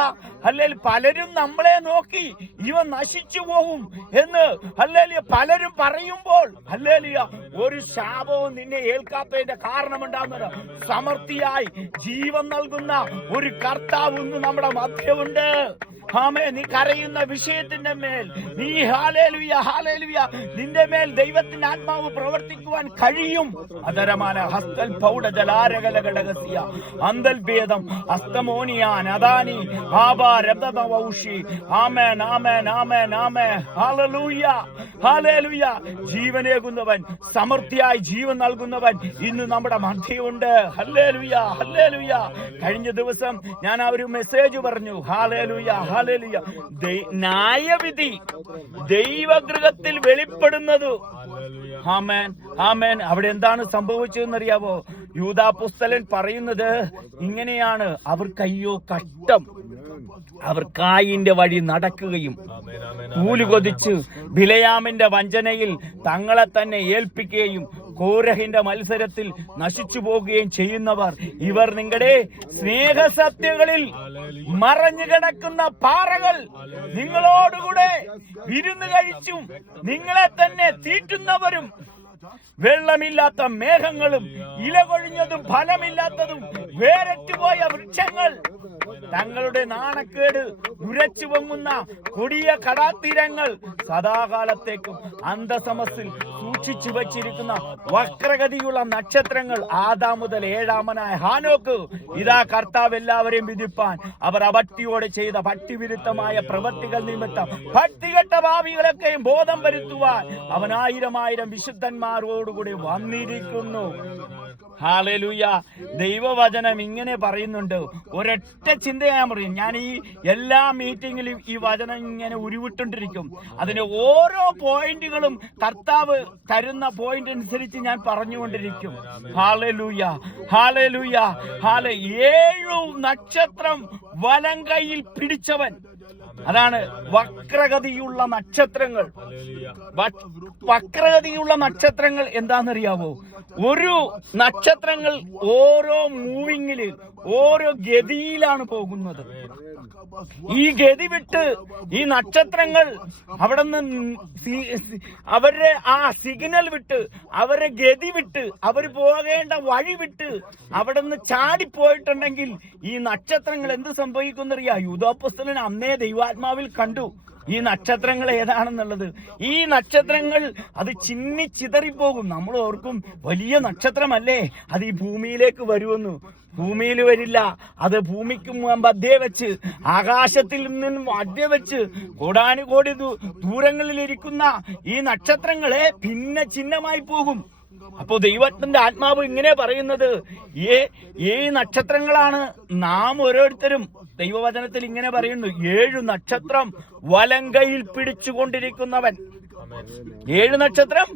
hallelujah. പലരും നമ്മളെ നോക്കി ഇവൻ നശിച്ചു പോകും എന്ന് ഹല്ലേലൂയ പലരും പറയുമ്പോൾ ഹല്ലേലൂയ ഒരു ശാപവും നിന്നെ ഏൽക്കാത്തതിന്റെ കാരണമുണ്ടാകുന്നത് സമൃദ്ധിയായി ജീവൻ നൽകുന്ന ഒരു കർത്താവ് ഇന്ന് നമ്മുടെ മധ്യമുണ്ട്. ആമേ. നീ കരയുന്ന വിഷയത്തിന്റെ മേൽ നീ ഹല്ലേലൂയ, ഹല്ലേലൂയ നിന്റെ മേൽ ദൈവത്തിന്റെ ആത്മാവ് പ്രവർത്തിക്കുവാൻ കഴിയും. അതരമാന ഹസ്തൽ പൗഡ ജലാരകലഘടകസ്യ അന്തൽ ഭേദം ഹസ്തമോനിയാൻ അദാനി ആബാരബവൗഷി. ആമേൻ, ആമേൻ, ആമേൻ, ആമേൻ. ഹല്ലേലൂയ, ഹല്ലേലൂയ. ജീവനേകുന്നവൻ, സമൃദ്ധിയായി ജീവൻ നൽകുന്നവൻ ഇന്ന് നമ്മുടെ മധ്യമുണ്ട്. Hallelujah, hallelujah. കഴിഞ്ഞ ദിവസം ഞാൻ ആ ഒരു മെസ്സേജ് പറഞ്ഞു. Hallelujah, hallelujah. ന്യായവിധി ദൈവഗൃഹത്തിൽ വെളിപ്പെടുന്നത്. ആമേൻ, ആമേൻ. അവിടെ എന്താണ് സംഭവിച്ചതെന്നറിയാവോ? യൂദാപ്പുസ്തലൻ പറയുന്നത് ഇങ്ങനെയാണ്, അവർക്കയ്യോ കഷ്ടം, അവർ കായിന്റെ വഴി നടക്കുകയും കൂലി കൊതിച്ച് ബിലയാമിന്റെ വഞ്ചനയിൽ തങ്ങളെ തന്നെ ഏൽപ്പിക്കുകയും കോരഹിന്റെ മത്സരത്തിൽ നശിച്ചു പോകുകയും ചെയ്യുന്നവർ. ഇവർ നിങ്ങളുടെ സ്നേഹസത്യങ്ങളിൽ മറഞ്ഞു കിടക്കുന്ന പാറകൾ നിങ്ങളോടുകൂടെ വിരുന്ന് കഴിച്ചും നിങ്ങളെ തന്നെ തീറ്റുന്നവരും, വെള്ളമില്ലാത്ത മേഘങ്ങളും ഇലകൊഴിഞ്ഞതും ഫലമില്ലാത്തതും വേരറ്റുപോയ വൃക്ഷങ്ങൾ, തങ്ങളുടെ നാണക്കേട് ഉരച്ചു പൊങ്ങുന്ന കൊടിയ കടാത്തീരങ്ങൾ, സദാകാലത്തേക്കും അന്തസമസ്സിൽ സൂക്ഷിച്ചു വച്ചിരിക്കുന്ന വക്രഗതിയുള്ള നക്ഷത്രങ്ങൾ, ആദാം മുതൽ 7-ാമനായ ഹാനോക്ക്. ഇതാ കർത്താവ് എല്ലാവരെയും വിധിപ്പാൻ അവർ അഭക്തിയോടെ ചെയ്ത ഭക്തിവിരുദ്ധമായ പ്രവൃത്തികൾ നിമിത്തം ഭക്തികെട്ട ഭാവികളൊക്കെയും ബോധം വരുത്തുവാൻ അവൻ 1000 വിശുദ്ധന്മാരോടുകൂടി വന്നിരിക്കുന്നു. ഹല്ലേലൂയ. ദൈവവചനം ഇങ്ങനെ പറയുന്നുണ്ട്. ഒരൊറ്റ ചിന്ത ഞാൻ പറയും. ഞാൻ ഈ എല്ലാ മീറ്റിങ്ങിലും ഈ വചനം ഇങ്ങനെ ഉരുവിട്ടുകൊണ്ടിരിക്കും. അതിന്റെ ഓരോ പോയിന്റുകളും കർത്താവ് തരുന്ന പോയിന്റ് അനുസരിച്ച് ഞാൻ പറഞ്ഞുകൊണ്ടിരിക്കും. ഹല്ലേലൂയ, ഹല്ലേലൂയ, ഹല്ലേലൂയ. 7 നക്ഷത്രം വലം കൈയിൽ പിടിച്ചവൻ, അതാണ് വക്രഗതിയുള്ള നക്ഷത്രങ്ങൾ. വക്രഗതിയുള്ള നക്ഷത്രങ്ങൾ എന്താണെന്നറിയാവോ? ഒരു നക്ഷത്രങ്ങൾ ഓരോ മൂവിങ്ങില് ഓരോ ഗതിയിലാണ് പോകുന്നത്. ഈ ഗതി വിട്ട് ഈ നക്ഷത്രങ്ങൾ അവിടെ നിന്ന് അവരുടെ ആ സിഗ്നൽ വിട്ട്, അവരുടെ ഗതി വിട്ട്, അവർ പോകേണ്ട വഴി വിട്ട് അവിടെ നിന്ന് ചാടിപ്പോയിട്ടുണ്ടെങ്കിൽ ഈ നക്ഷത്രങ്ങൾ എന്ത് സംഭവിക്കുന്നറിയാ? യൂദാപ്പുസ്തലൻ അന്നേ ദൈവാത്മാവിൽ കണ്ടു ഈ നക്ഷത്രങ്ങൾ ഏതാണെന്നുള്ളത്. ഈ നക്ഷത്രങ്ങൾ അത് ചിന്നിച്ചിതറിപ്പോകും. നമ്മൾ ഓർക്കും വലിയ നക്ഷത്രമല്ലേ, അത് ഈ ഭൂമിയിലേക്ക് വരുമെന്ന്. ഭൂമിയിൽ വരില്ല. അത് ഭൂമിക്ക് മധ്യേ വെച്ച്, ആകാശത്തിൽ നിന്നും മധ്യ വെച്ച് കോടാനുകോടി ദൂരങ്ങളിലിരിക്കുന്ന ഈ നക്ഷത്രങ്ങളെ പിന്നെ ചിഹ്നമായി പോകും. അപ്പോ ദൈവത്തിന്റെ ആത്മാവ് ഇങ്ങനെ പറയുന്നത്, ഈ നക്ഷത്രങ്ങളാണ് നാം ഓരോരുത്തരും. ദൈവവചനത്തിൽ ഇങ്ങനെ പറയുന്നു, 7 നക്ഷത്രം വലങ്കയിൽ പിടിച്ചുകൊണ്ടിരിക്കുന്നവൻ. 7 നക്ഷത്രം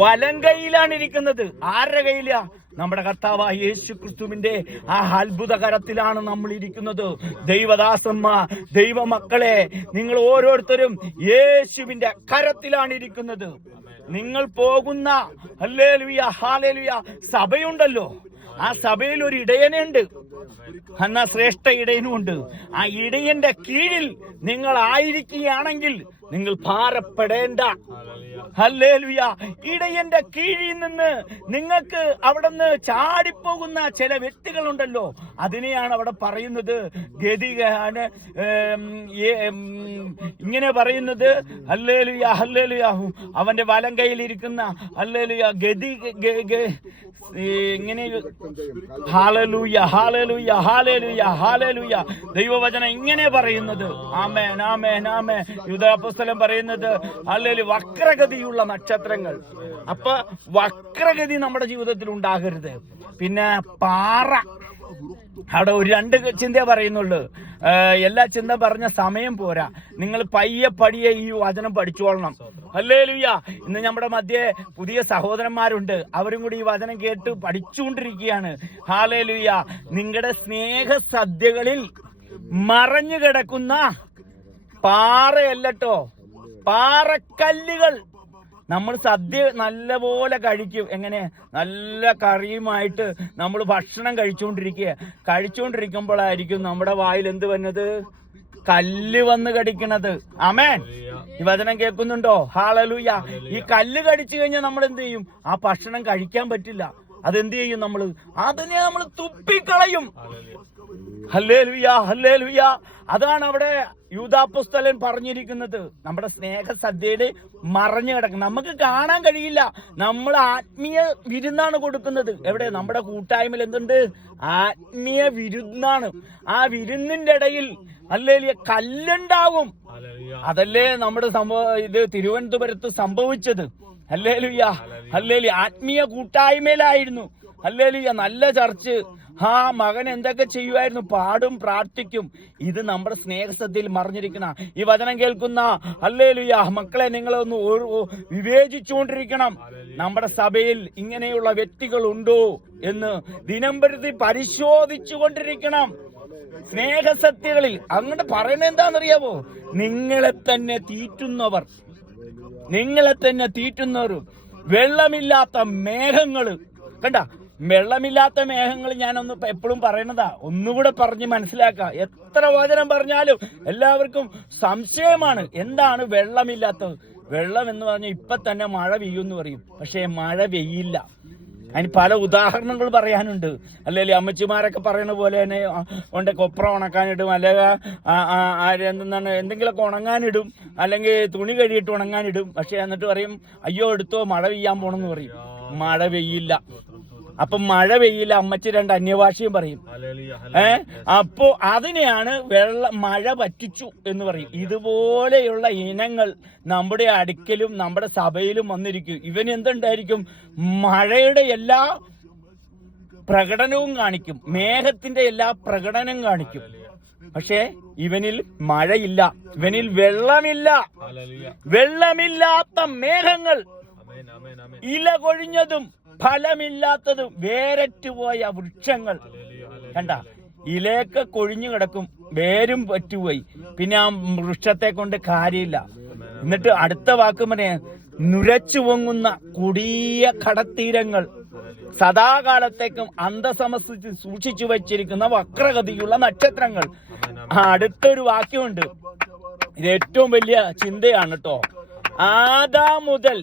വലങ്കയിലാണ് ഇരിക്കുന്നത്. ആരുടെ കയ്യിലാ? നമ്മുടെ കർത്താവായ യേശു ക്രിസ്തുവിന്റെ ആ അത്ഭുത കരത്തിലാണ് നമ്മൾ ഇരിക്കുന്നത്. ദൈവദാസന്മാർ, ദൈവമക്കളെ, നിങ്ങൾ ഓരോരുത്തരും യേശുവിന്റെ കരത്തിലാണ് ഇരിക്കുന്നത്. നിങ്ങൾ പോകുന്ന ഹല്ലേലൂയ ഹല്ലേലൂയ സഭയുണ്ടല്ലോ, ആ സഭയിൽ ഒരു ഇടയനുണ്ട്, എന്നാ ശ്രേഷ്ഠ ഇടയനുമുണ്ട്. ആ ഇടയന്റെ കീഴിൽ നിങ്ങൾ ആയിരിക്കുകയാണെങ്കിൽ നിങ്ങൾ ഭാരപ്പെടേണ്ട. ഹല്ലേലൂയ. ഇടയന്റെ കീഴിൽ നിന്ന് നിങ്ങൾക്ക് അവിടുന്ന് ചാടിപ്പോകുന്ന ചില വ്യക്തികളുണ്ടല്ലോ, അതിനെയാണ് അവിടെ പറയുന്നത്. ഗതികാണ് ഇങ്ങനെ പറയുന്നത്. Hallelujah hallelujah. അവന്റെ വലം കയ്യിലിരിക്കുന്ന ഹല്ലേലൂയ ഗതി ഇങ്ങനെ ഹല്ലേലൂയ ഹല്ലേലൂയ ഹല്ലേലൂയ ഹല്ലേലൂയ. ദൈവവചനം ഇങ്ങനെ പറയുന്നത്. ആമേൻ ആമേൻ ആമേൻ. യൂദാപ്പസ്തലൻ പറയുന്നത് ഹല്ലേലൂയ വക്രഗതിയുള്ള നക്ഷത്രങ്ങൾ. അപ്പൊ വക്രഗതി നമ്മുടെ ജീവിതത്തിൽ ഉണ്ടാകരുത്. പിന്നെ പാറ, അവിടെ ഒരു 2 ചിന്ത പറയുന്നുള്ളൂ. എല്ലാ ചിന്ത പറഞ്ഞ സമയം പോരാ. നിങ്ങൾ പയ്യെ ഈ വചനം പഠിച്ചോളണം. ഹല്ലേലൂയ. ഇന്ന് നമ്മുടെ മധ്യേ പുതിയ സഹോദരന്മാരുണ്ട്, അവരും കൂടി ഈ വചനം കേട്ട് പഠിച്ചുകൊണ്ടിരിക്കുകയാണ്. ഹല്ലേലൂയ. നിങ്ങളുടെ സ്നേഹ സദ്യകളിൽ മറഞ്ഞു കിടക്കുന്ന പാറയല്ലോ, പാറക്കല്ലുകൾ. നമ്മൾ സദ്യ നല്ലപോലെ കഴിക്കും. എങ്ങനെ? നല്ല കറിയുമായിട്ട് നമ്മൾ ഭക്ഷണം കഴിച്ചുകൊണ്ടിരിക്കുമ്പോഴായിരിക്കും നമ്മുടെ വായിൽ എന്ത് വന്നത്? കല്ല് വന്ന് കടിക്കണത്. ആമേൻ. ഈ വചനം കേൾക്കുന്നുണ്ടോ? ഹല്ലേലൂയ. ഈ കല്ല് കടിച്ചു കഴിഞ്ഞാൽ നമ്മൾ എന്ത് ചെയ്യും? ആ ഭക്ഷണം കഴിക്കാൻ പറ്റില്ല. അതെന്ത് ചെയ്യും? അതിനെ നമ്മൾ തുപ്പിക്കളയും. Hallelujah hallelujah. അതാണ് അവിടെ യൂദാപ്പസ്തലൻ പറഞ്ഞിരിക്കുന്നത്. നമ്മുടെ സ്നേഹ സദ്യയുടെ മറഞ്ഞു കിടക്കും. നമുക്ക് കാണാൻ കഴിയില്ല. നമ്മൾ ആത്മീയ വിരുന്നാണ് കൊടുക്കുന്നത്. എവിടെ? നമ്മുടെ കൂട്ടായ്മയിൽ എന്തുണ്ട്? ആത്മീയ വിരുന്നാണ്. ആ വിരുന്നിന്റെ ഇടയിൽ ഹല്ലേലൂയ കല്ലുണ്ടാവും. അതല്ലേ നമ്മുടെ ഇത് തിരുവനന്തപുരത്ത് സംഭവിച്ചത്. Hallelujah hallelujah. ആത്മീയ കൂട്ടായ്മയിലായിരുന്നു. ഹല്ലേലൂയ. നല്ല ചർച്ച്. ആ മകൻ എന്തൊക്കെ ചെയ്യുമായിരുന്നു? പാടും, പ്രാർത്ഥിക്കും. ഇത് നമ്മുടെ സ്നേഹസദ്യയിൽ മറിഞ്ഞിരിക്കുന്ന ഈ വചനം കേൾക്കുന്ന ഹല്ലേലൂയ മക്കളെ, നിങ്ങളൊന്ന് വിവേചിച്ചുകൊണ്ടിരിക്കണം. നമ്മുടെ സഭയിൽ ഇങ്ങനെയുള്ള വ്യക്തികൾ ഉണ്ടോ എന്ന് ദിനംപ്രതി പരിശോധിച്ചു കൊണ്ടിരിക്കണം. സ്നേഹസത്യകളിൽ അങ്ങോട്ട് പറയുന്നത് എന്താണെന്നറിയാമോ? നിങ്ങളെ തന്നെ തീറ്റുന്നവർ, വെള്ളമില്ലാത്ത മേഘങ്ങള്. കണ്ട, വെള്ളമില്ലാത്ത മേഘങ്ങൾ ഞാനൊന്ന് എപ്പോഴും പറയണതാ, ഒന്നുകൂടെ പറഞ്ഞ് മനസ്സിലാക്കാം. എത്ര വചനം പറഞ്ഞാലും എല്ലാവർക്കും സംശയമാണ്. എന്താണ് വെള്ളമില്ലാത്തത്? വെള്ളം എന്ന് പറഞ്ഞാൽ ഇപ്പൊ തന്നെ മഴ പെയ്യുമെന്ന് പറയും, പക്ഷെ മഴ പെയ്യില്ല. അതിന് പല ഉദാഹരണങ്ങൾ പറയാനുണ്ട്. അല്ലെങ്കിൽ അമ്മച്ചിമാരൊക്കെ പറയുന്ന പോലെ തന്നെ കൊണ്ട് കൊപ്ര ഉണക്കാനിടും, അല്ലെങ്കിൽ എന്തെങ്കിലുമൊക്കെ ഉണങ്ങാനിടും, അല്ലെങ്കിൽ തുണി കഴുകിയിട്ട് ഉണങ്ങാനിടും. പക്ഷെ എന്നിട്ട് പറയും അയ്യോ എടുത്തോ മഴ പെയ്യാൻ പോണെന്ന് പറയും. മഴ പെയ്യില്ല. അപ്പൊ മഴ പെയ്യില്ല. അമ്മച്ചി 2 അന്യഭാഷയും പറയും. അപ്പോ അതിനെയാണ് മഴ പറ്റിച്ചു എന്ന് പറയും. ഇതുപോലെയുള്ള ഇനങ്ങൾ നമ്മുടെ അടുക്കലും നമ്മുടെ സഭയിലും വന്നിരിക്കും. ഇവന് എന്തുണ്ടായിരിക്കും? മഴയുടെ എല്ലാ പ്രകടനവും കാണിക്കും, മേഘത്തിന്റെ എല്ലാ പ്രകടനവും കാണിക്കും. പക്ഷേ ഇവനിൽ മഴയില്ല, ഇവനിൽ വെള്ളമില്ല. വെള്ളമില്ലാത്ത മേഘങ്ങൾ, ഇല കൊഴിഞ്ഞതും ഫലമില്ലാത്തതും വേരറ്റുപോയ വൃക്ഷങ്ങൾ. കണ്ട, ഇലയൊക്കെ കൊഴിഞ്ഞു കിടക്കും, വേരും പറ്റുപോയി, പിന്നെ ആ വൃക്ഷത്തെ കൊണ്ട് കാര്യമില്ല. എന്നിട്ട് അടുത്ത വാക്ക് പറയാ, നുരച്ചു പൊങ്ങുന്ന കൊടിയ കടത്തീരങ്ങൾ, സദാകാലത്തേക്കും അന്തസമസിച്ച് സൂക്ഷിച്ചു വച്ചിരിക്കുന്ന വക്രഗതിയുള്ള നക്ഷത്രങ്ങൾ. അടുത്തൊരു വാക്യമുണ്ട്, ഇത് ഏറ്റവും വലിയ ചിന്തയാണ് കേട്ടോ. ആദാം മുതൽ,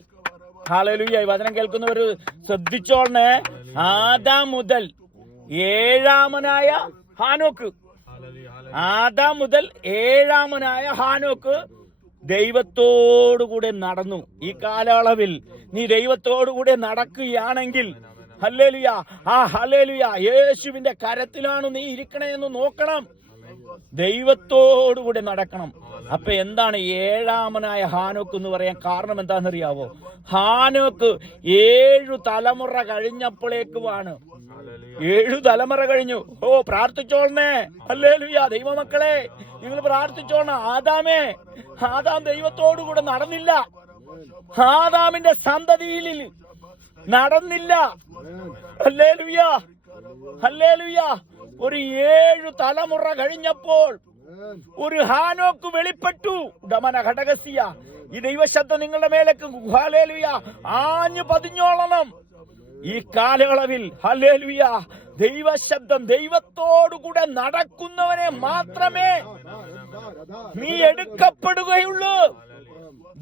ഹല്ലേലൂയ, വചനം കേൾക്കുന്നവർ ശ്രദ്ധിച്ചോളണേ. ആദാം മുതൽ ഏഴാമനായ ഹാനോക്ക്, ആദാം മുതൽ ഏഴാമനായ ഹാനോക്ക് ദൈവത്തോടുകൂടെ നടന്നു. ഈ കാലയളവിൽ നീ ദൈവത്തോടുകൂടെ നടക്കുകയാണെങ്കിൽ ഹല്ലേലൂയ, ആ ഹല്ലേലൂയ, യേശുവിന്റെ കരത്തിലാണ് നീ ഇരിക്കണേ എന്ന് നോക്കണം. ദൈവത്തോടുകൂടെ നടക്കണം. അപ്പൊ എന്താണ് ഏഴാമനായ ഹാനോക്ക് എന്ന് പറയാൻ കാരണം എന്താണെന്നറിയാവോ? ഹാനോക്ക് 7 തലമുറ കഴിഞ്ഞപ്പോഴേക്കുമാണ്. 7 തലമുറ കഴിഞ്ഞു. ഓ, പ്രാർത്ഥിച്ചോളണേ. ഹല്ലേലൂയ. ദൈവമക്കളെ, നിങ്ങൾ പ്രാർത്ഥിച്ചോളണം. ആദാം ദൈവത്തോടു കൂടെ നടന്നില്ല. ആദാമിന്റെ സന്തതിയിൽ നടന്നില്ല. Hallelujah, hallelujah. ഒരു 7 തലമുറ കഴിഞ്ഞപ്പോൾ ഒരു ഹാനോക്ക് വെളിപ്പെട്ടു. ഡമന ഘടകസിയ. ഈ ദൈവശബ്ദം നിങ്ങളുടെ മേലേക്ക് ഹല്ലേലൂയ ആഞ്ഞു പതിഞ്ഞോളണം. ഈ കാലയളവിൽ ഹല്ലേലൂയ ദൈവശബ്ദം, ദൈവത്തോടുകൂടെ നടക്കുന്നവനെ മാത്രമേ നീ എടുക്കപ്പെടുകയുള്ളൂ.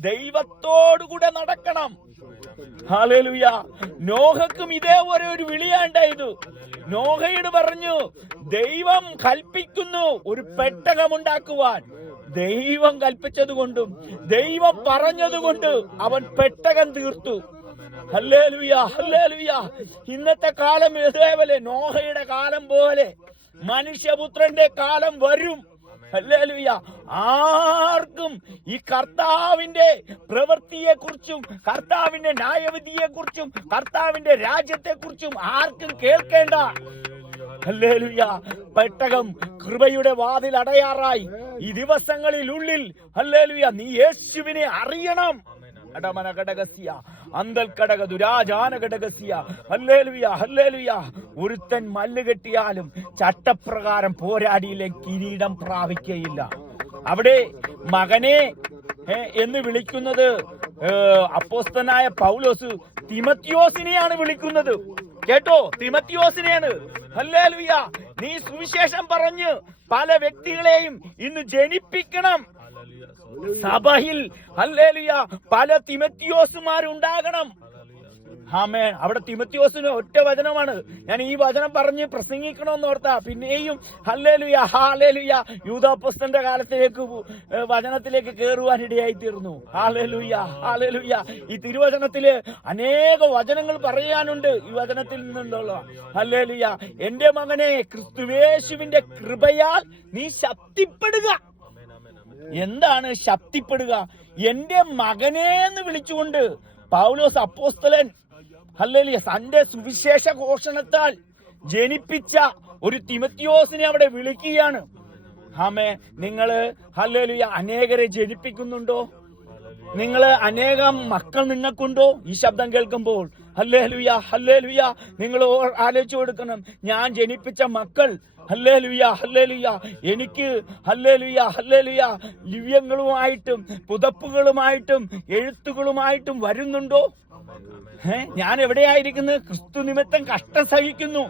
ദൈവത്തോടുകൂടെ നടക്കണം. ഹല്ലേലൂയ. നോഹക്കും ഇതേപോലെ ഒരു വിളിയാണ്ടായത്. നോഹയോട് പറഞ്ഞു, ദൈവം കൽപ്പിക്കുന്നു ഒരു പെട്ടകമുണ്ടാക്കുവാൻ. ദൈവം കൽപ്പിച്ചതുകൊണ്ടും ദൈവം പറഞ്ഞതുകൊണ്ട് അവൻ പെട്ടകം തീർത്തു. Hallelujah, hallelujah. ഇന്നത്തെ കാലം ഇതേപോലെ നോഹയുടെ കാലം പോലെ മനുഷ്യപുത്രന്റെ കാലം വരും. ഹല്ലേലൂയ. ആർക്കും ഈ കർത്താവിന്റെ പ്രവൃത്തിയെക്കുറിച്ചും കർത്താവിന്റെ ന്യായവിധിയെക്കുറിച്ചും കർത്താവിന്റെ രാജ്യത്തെക്കുറിച്ചും ആർക്കും കേൾക്കേണ്ട. ഹല്ലേലൂയ. പെട്ടകം കൃപയുടെ വാതിൽ അടയാറായി. ഈ ദിവസങ്ങളിലുള്ളിൽ ഹല്ലേലൂയ നീ യേശുവിനെ അറിയണം. അടമന ഘടകസ്യ അന്തൽ ഘടക ദുരാജാന ഘടകസ്യ. Hallelujah, hallelujah. ഒരുത്തൻ മല്ല് കെട്ടിയാലും ചട്ടപ്രകാരം പോരാടിയിലെ കിരീടം പ്രാപിക്കുകയില്ല. അവിടെ മകനെ എന്ന് വിളിക്കുന്നത് അപ്പോസ്തലനായ പൗലോസ് തിമത്തിയോസിനെയാണ് വിളിക്കുന്നത്. കേട്ടോ, തിമത്തിയോസിനെയാണ്. ഹല്ലേലൂയ. നീ സുവിശേഷം പറഞ്ഞ് പല വ്യക്തികളെയും ഇന്ന് ജനിപ്പിക്കണം. സഭയിൽ ഹല്ലേലൂയ പല തിമത്തിയോസുമാരുണ്ടാകണം. ആമേൻ. അവിടെ തിമത്തിയോസിന് ഒറ്റ വചനമാണ്. ഞാൻ ഈ വചനം പറഞ്ഞ് പ്രസംഗിക്കണമെന്ന് ഓർത്താ പിന്നെയും ഹല്ലേലൂയ ഹല്ലേലൂയ യൂദാപ്പോസ്തലന്റെ കാലത്തിലേക്ക് വചനത്തിലേക്ക് കയറുവാനിടയായി തീർന്നു. Hallelujah, hallelujah. ഈ തിരുവചനത്തില് അനേക വചനങ്ങൾ പറയാനുണ്ട്. ഈ വചനത്തിൽ നിന്നുള്ള ഹല്ലേലൂയ. എന്റെ മകനെ, ക്രിസ്തുയേശുവിന്റെ കൃപയാൽ നീ ശക്തിപ്പെടുക. എന്താണ് ശക്തിപ്പെടുക? എന്റെ മകനെ എന്ന് വിളിച്ചുകൊണ്ട് പൗലോസ് അപ്പോസ്തലൻ ഹല്ലേലൂയ തന്റെ സുവിശേഷ ഘോഷണത്താൽ ജനിപ്പിച്ച ഒരു തിമത്തിയോസിനെ അവിടെ വിളിക്കുകയാണ്. ആമേ. നിങ്ങള് ഹല്ലേലൂയ അനേകരെ ജനിപ്പിക്കുന്നുണ്ടോ? നിങ്ങള് അനേകം മക്കൾ നിങ്ങൾക്കുണ്ടോ? ഈ ശബ്ദം കേൾക്കുമ്പോൾ ഹല്ലേലൂയ, ഹല്ലേലൂയ. നിങ്ങൾ ആലോചിച്ചു കൊടുക്കണം. ഞാൻ ജനിപ്പിച്ച മക്കൾ ഹല്ലേലൂയ, ഹല്ലേലൂയ എനിക്ക് ഹല്ലേലൂയ, ഹല്ലേലൂയ ദിവ്യങ്ങളുമായിട്ടും പുതപ്പുകളുമായിട്ടും എഴുത്തുകളുമായിട്ടും വരുന്നുണ്ടോ? ഞാൻ എവിടെയായിരിക്കുന്നത്? ക്രിസ്തു നിമിത്തം കഷ്ടം സഹിക്കുന്നു.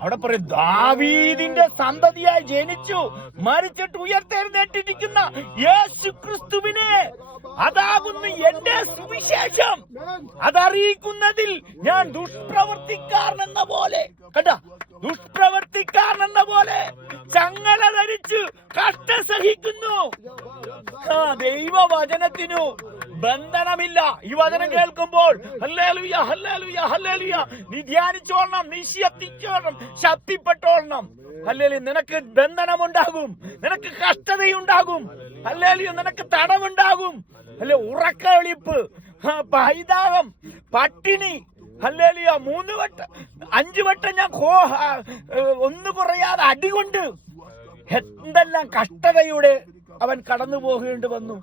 അവിടെ പറയും, ദാവീദിന്റെ സന്തതിയായി ജനിച്ചു മരിച്ചിട്ട് ഉയർത്തെഴുന്നേറ്റിരിക്കുന്ന യേശു ക്രിസ്തുവിനെ, അതാകുന്നു എന്റെ സുവിശേഷം. അതറിയിക്കുന്നതിൽ ഞാൻ ദുഷ്പ്രവർത്തിക്കാരനെന്ന പോലെ, കണ്ട, ദുഷ്പ്രവർത്തിക്കാരനെന്ന പോലെ ചങ്ങല ധരിച്ചു കഷ്ടം സഹിക്കുന്നു. ദൈവവചനത്തിനു ബന്ധനമില്ല. ഈ വചനം കേൾക്കുമ്പോൾ ഹല്ലേലൂയ, ഹല്ലേലൂയ, ഹല്ലേലൂയ നീ ധ്യാനിച്ചോളണം, നീ ശക്തിച്ചോളണം, ശക്തിപ്പെട്ടോളണം. ഹല്ലേലൂയ. നിനക്ക് ബന്ധനമുണ്ടാകും, നിനക്ക് കഷ്ടതയുണ്ടാകും. ഹല്ലേലൂയ. നിനക്ക് തടവുണ്ടാകും. അല്ലെ, ഉറക്കളിപ്പ്, പൈതാകം, പട്ടിണി. ഹല്ലേലൂയ. 3 വട്ടം 5 വട്ടം ഞാൻ ഒന്നു കുറയാതെ അടികൊണ്ട് എന്തെല്ലാം കഷ്ടതയുടെ അവൻ കടന്നു പോകേണ്ടി വന്നു.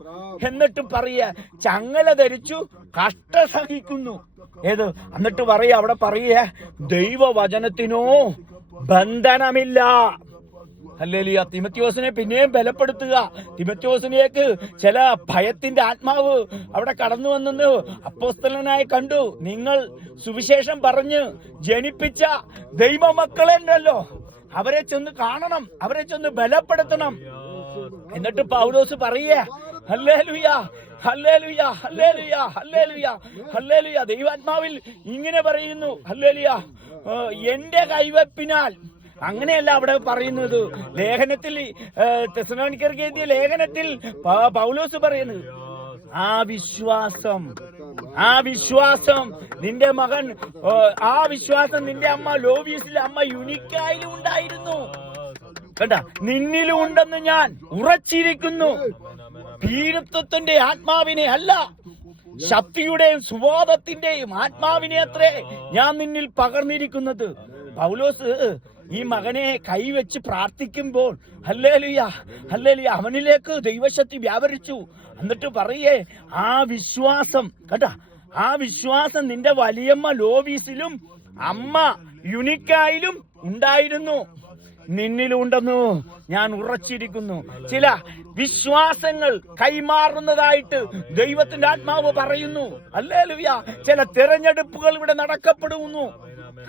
എന്നിട്ടും പറയ ചങ്ങല ധരിച്ചു കഷ്ട സഹിക്കുന്നു. ഏത്? എന്നിട്ട് അവിടെ പറയ ദൈവവചനത്തിനോ ബന്ധനമില്ല. ഹല്ലേലൂയ. തിമത്തിയോസിനെ പിന്നെയും ബലപ്പെടുത്തുക. തിമത്തിയോസിനേക്ക് ചില ഭയത്തിന്റെ ആത്മാവ് അവിടെ കടന്നു വന്നെന്ന് അപ്പോസ്തലനായി കണ്ടു. നിങ്ങൾ സുവിശേഷം പറഞ്ഞ് ജനിപ്പിച്ച ദൈവമക്കളുണ്ടല്ലോ, അവരെ ചെന്ന് കാണണം, അവരെ ചെന്ന് ബലപ്പെടുത്തണം. എന്നിട്ട് പൗലോസ് പറയേ ഹല്ലേലൂയ, ഹല്ലേലൂയ, ഹല്ലേലൂയ, ഹല്ലേലൂയ, ഹല്ലേലൂയ. ദൈവാത്മാവിൽ ഇങ്ങനെ പറയുന്നു. ഹല്ലേലൂയ. എന്റെ കൈവപ്പിനാൽ. അങ്ങനെയല്ല അവിടെ പറയുന്നത്. ലേഖനത്തിൽ തെസ്സലോനിക്കർക്ക് എഴുതിയ ലേഖനത്തിൽ പൗലോസ് പറയുന്നത്, ആ വിശ്വാസം നിന്റെ മകൻ, ആ വിശ്വാസം നിന്റെ അമ്മ ലോവീസിലെ അമ്മ യുനിക്കായിലും ഉണ്ടായിരുന്നു. കണ്ട, നിന്നിലും ഉണ്ടെന്ന് ഞാൻ ഉറച്ചിരിക്കുന്നു. ഭീരുത്വത്തിന്റെ ആത്മാവിനെ അല്ല, ശക്തിയുടെയും സുബോധത്തിന്റെയും ആത്മാവിനെ അത്രേ ഞാൻ നിന്നിൽ പകർന്നിരിക്കുന്നത്. പൗലോസ് ഈ മകനെ കൈവച്ച് പ്രാർത്ഥിക്കുമ്പോൾ ഹല്ലേലൂയ ഹല്ലേലൂയ അവനിലേക്ക് ദൈവശക്തി വ്യാപരിച്ചു. എന്നിട്ട് പറയേ, ആ വിശ്വാസം കേട്ടാ, ആ വിശ്വാസം നിന്റെ വലിയമ്മ ലോവീസിലും അമ്മ യുനിക്കായിലും ഉണ്ടായിരുന്നു, നിന്നിലുണ്ടെന്നു ഞാൻ ഉറച്ചിരിക്കുന്നു. ചില വിശ്വാസങ്ങൾ കൈമാറുന്നതായിട്ട് ദൈവത്തിന്റെ ആത്മാവ് പറയുന്നു. ഹല്ലേലൂയ. ചില തിരഞ്ഞെടുപ്പുകൾ ഇവിടെ നടക്കപ്പെടുന്നു.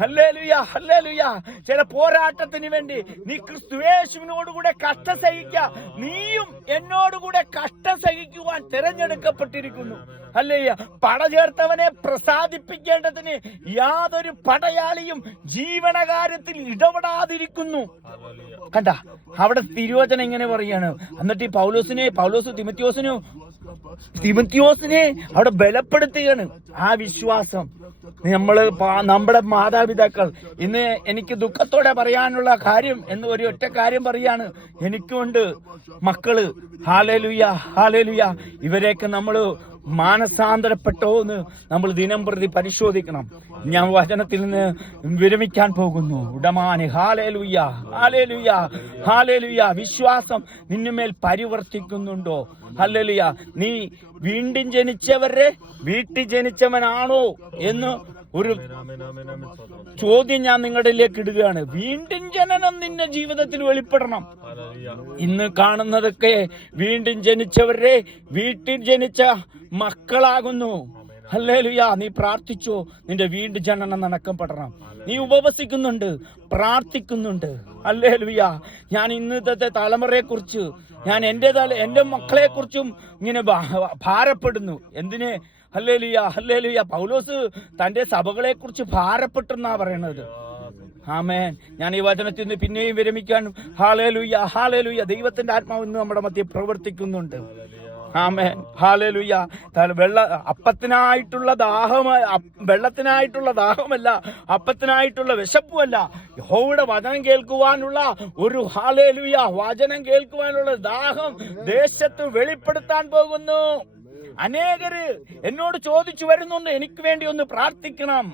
Hallelujah hallelujah. ചില പോരാട്ടത്തിന് വേണ്ടി നീ ക്രിസ്തുയേശുവിനോടുകൂടെ കഷ്ടം സഹിക്കുക. നീയും എന്നോടുകൂടെ കഷ്ടം സഹിക്കുവാൻ തിരഞ്ഞെടുക്കപ്പെട്ടിരിക്കുന്നു. ഹല്ലേലൂയ. പട ചേർത്തവനെ പ്രസാദിപ്പിക്കേണ്ടതിന് യാതൊരു പടയാളിയും ജീവനകാര്യത്തിൽ ഇടപെടാതിരിക്കുന്നു. കണ്ട, അവിടെ തിരുവചനം ഇങ്ങനെ പറയാണ്. എന്നിട്ട് ഈ പൗലോസ് തിമോത്തിയോസിനെ അവിടെ ബലപ്പെടുത്തുകയാണ്. ആ വിശ്വാസം നമ്മുടെ മാതാപിതാക്കൾ ഇന്ന് എനിക്ക് ദുഃഖത്തോടെ പറയാനുള്ള കാര്യം എന്ന് ഒരു ഒറ്റ കാര്യം പറയാണ്, എനിക്കുണ്ട് മക്കള്. Hallelujah hallelujah. ഇവരെയൊക്കെ നമ്മള് മാനസാന്തരപ്പെട്ടോ എന്ന് നമ്മൾ ദിനം പ്രതി പരിശോധിക്കണം. ഞാൻ വചനത്തിൽ നിന്ന് വിരമിക്കാൻ പോകുന്നു. ഉടമാനെ ഹല്ലേലൂയ ഹല്ലേലൂയ ഹല്ലേലൂയ. വിശ്വാസം നിന്നുമേൽ പരിവർത്തിക്കുന്നുണ്ടോ? ഹല്ലേലൂയ. നീ വീണ്ടും ജനിച്ചവരെ വീട്ടിൽ ജനിച്ചവനാണോ എന്ന് ഒരു ചോദ്യം ഞാൻ നിങ്ങളിലേക്ക് ഇടുകയാണ്. വീണ്ടും ജനനം നിന്റെ ജീവിതത്തിൽ വെളിപ്പെടണം. ഇന്ന് കാണുന്നതൊക്കെ വീണ്ടും ജനിച്ചവരെ വീട്ടിൽ ജനിച്ച മക്കളാകുന്നു. ഹല്ലേലൂയ. നീ പ്രാർത്ഥിച്ചോ, നിന്റെ വീണ്ടും ജനനം നടക്കപ്പെടണം. നീ ഉപവസിക്കുന്നുണ്ട്, പ്രാർത്ഥിക്കുന്നുണ്ട്. ഹല്ലേലൂയ. ഞാൻ ഇന്നത്തെ തലമുറയെ കുറിച്ച്, ഞാൻ എന്റെ മക്കളെ കുറിച്ചും ഇങ്ങനെ ഭാരപ്പെടുന്നു. എന്തിന്? Hallelujah hallelujah. പൗലോസ് തന്റെ സഭകളെ കുറിച്ച് ഭാരപ്പെട്ടെന്നാ പറയണത്. ആമേൻ. ഞാൻ ഈ വചനത്തിൽ നിന്ന് പിന്നെയും വിരമിക്കാൻ. Hallelujah hallelujah. ദൈവത്തിന്റെ ആത്മാവ് ഇന്ന് നമ്മുടെ മധ്യേ പ്രവർത്തിക്കുന്നുണ്ട്. Amen hallelujah. അപ്പത്തിനായിട്ടുള്ള വെള്ളത്തിനായിട്ടുള്ള ദാഹമല്ല, അപ്പത്തിനായിട്ടുള്ള വിശപ്പുമല്ല, യഹോവയുടെ വചനം കേൾക്കുവാനുള്ള ഒരു ഹല്ലേലൂയ വചനം കേൾക്കുവാനുള്ള ദാഹം ദേശത്ത് വെളിപ്പെടുത്താൻ പോകുന്നു. അനേകര് എന്നോട് ചോദിച്ചു വരുന്നുണ്ട്, എനിക്ക് വേണ്ടി ഒന്ന് പ്രാർത്ഥിക്കണം,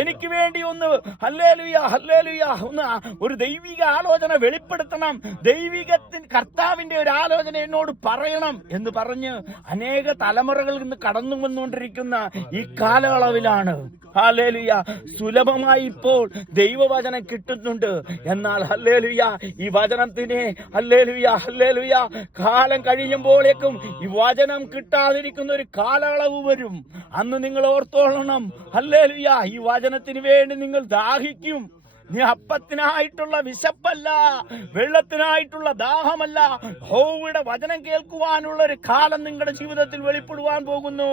എനിക്ക് വേണ്ടി ഒന്ന് ഹല്ലേലൂയ ഹല്ലേലൂയ ഒന്ന് ഒരു ദൈവിക ആലോചന വെളിപ്പെടുത്തണം, കർത്താവിന്റെ ഒരു ആലോചന എന്നോട് പറയണം എന്ന് പറഞ്ഞ് അനേക തലമുറകളിൽ നിന്ന് കടന്നു വന്നുകൊണ്ടിരിക്കുന്ന ഈ കാലയളവിലാണ് ഹല്ലേലൂയ സുലഭമായി ഇപ്പോൾ ദൈവവചനം കിട്ടുന്നുണ്ട്. എന്നാൽ ഹല്ലേലൂയ ഈ വചനത്തിന് ഹല്ലേലൂയ ഹല്ലേലൂയ കാലം കഴിയുമ്പോഴേക്കും ഈ വചനം കിട്ടാതിരിക്കുന്ന ഒരു കാലയളവ് വരും. അന്ന് നിങ്ങൾ ഓർത്തോളണം. ഹല്ലേലൂയ ഈ വചനത്തിന് വേണ്ടി നിങ്ങൾ ദാഹിക്കും. നീ അപ്പത്തിനായിട്ടുള്ള വിശപ്പല്ല, വെള്ളത്തിനായിട്ടുള്ള ദാഹമല്ല, യഹോവയുടെ വചനം കേൾക്കുവാനുള്ള ഒരു കാലം നിങ്ങളുടെ ജീവിതത്തിൽ വെളിപ്പെടുവാൻ പോകുന്നു.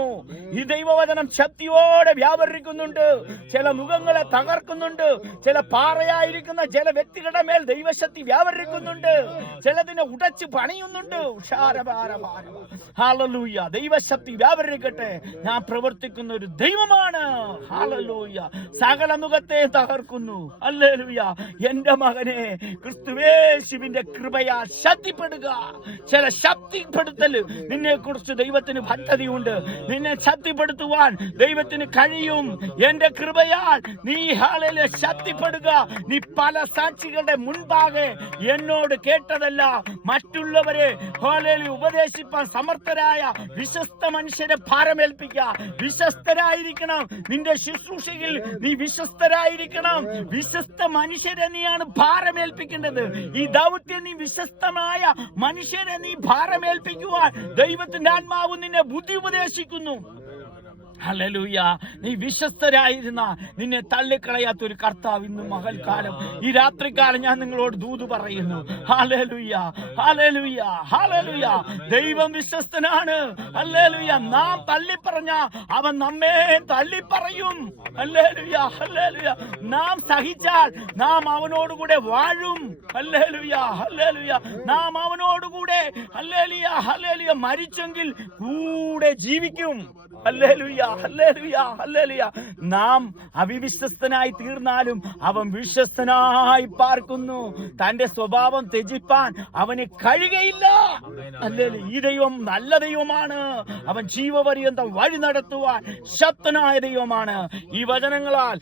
ഈ ദൈവവചനം ശക്തിയോടെ വ്യാപരിക്കുന്നുണ്ട്. ചില മുഖങ്ങളെ തകർക്കുന്നുണ്ട്. ചില പാറയായിരിക്കുന്ന ചില വ്യക്തികളുടെ മേൽ ദൈവശക്തി വ്യാപരിക്കുന്നുണ്ട്. ചിലതിനെ ഉടച്ച് പണിയുന്നുണ്ട്. ഹല്ലേലൂയ. ദൈവശക്തി വ്യാപരിക്കട്ടെ. ഞാൻ പ്രവർത്തിക്കുന്ന ഒരു ദൈവമാണ്. ഹല്ലേലൂയ. സകല മുഖത്തെ തകർക്കുന്നു. ഹല്ലേലൂയ. എന്റെ മകനെ, ക്രിസ്തുയേശുവിന്റെ കൃപയാൽ ശക്തിപ്പെടുക. ചില ശക്തിപ്പെടുത്തൽ നിന്നെ കുറിച്ച് ദൈവത്തിന് പദ്ധതിയുണ്ട്. നിന്നെ ശക്തിപ്പെടുത്തുവാൻ ദൈവത്തിന് കഴിയും. എന്റെ കൃപയാൽ നീ ഹല്ലേലൂയ ശക്തിപ്പെടുക. നീ പല സാക്ഷികളുടെ മുൻപാകെ എന്നോട് കേട്ടതല്ല, മറ്റുള്ളവരെ ഹല്ലേലൂയ ഉപദേശിപ്പാൻ സമർത്ഥരായ വിശ്വസ്ത മനുഷ്യരെ ഭാരമേൽപ്പിക്കുക. വിശ്വസ്തരായിരിക്കണം. നിന്റെ ശുശ്രൂഷയിൽ നീ വിശ്വസ്തരായിരിക്കണം. വിശ്വസ്ത മനുഷ്യരെ നീയാണ് ഭാരമേൽപ്പിക്കേണ്ടത്. ഈ ദൗത്യം നീ വിശ്വസ്തമായ മനുഷ്യരെ നീ ഭാരമേൽപ്പിക്കുവാൻ ദൈവത്തിന്റെ ആത്മാവ് നിന്നെ ബുദ്ധി ഉപദേശിക്കുന്നു. ഹല്ലേലൂയ. നീ വിശ്വസ്തരായിരുന്ന നിന്നെ തള്ളിക്കളയാത്തൊരു കർത്താവ് ഇന്ന് മകൽക്കാലം ഈ രാത്രികാലം ഞാൻ നിങ്ങളോട് ദൂത് പറയുന്നു. ഹല്ലേലൂയ ഹല്ലേലൂയ ഹല്ലേലൂയ. ദൈവം വിശ്വസ്തനാണ്. ഹല്ലേലൂയ. നാം തള്ളിപ്പറഞ്ഞ അവൻ നമ്മെ തള്ളിപ്പറയും. Hallelujah hallelujah. നാം സഹിച്ചാൽ നാം അവനോടുകൂടെ വാഴും. Hallelujah hallelujah. നാം അവനോടുകൂടെ ഹല്ലേലൂയ ഹല്ലേലൂയ മരിച്ചെങ്കിൽ കൂടെ ജീവിക്കും. ഹല്ലേലൂയ, ഹല്ലേലൂയ, ഹല്ലേലൂയ. നാം അവിശ്വസ്തനായി തീർന്നാലും അവൻ വിശ്വസ്തനായി പാർക്കുന്നു. തന്റെ സ്വഭാവം ത്യജിപ്പാൻ അവന് കഴിയുകയില്ല. ഹല്ലേലൂയ. ഈ ദൈവം നല്ല ദൈവമാണ്. അവൻ ജീവപര്യന്തം വഴി നടത്തുവാൻ ശക്തനായ ദൈവമാണ്. ഈ വചനങ്ങളാൽ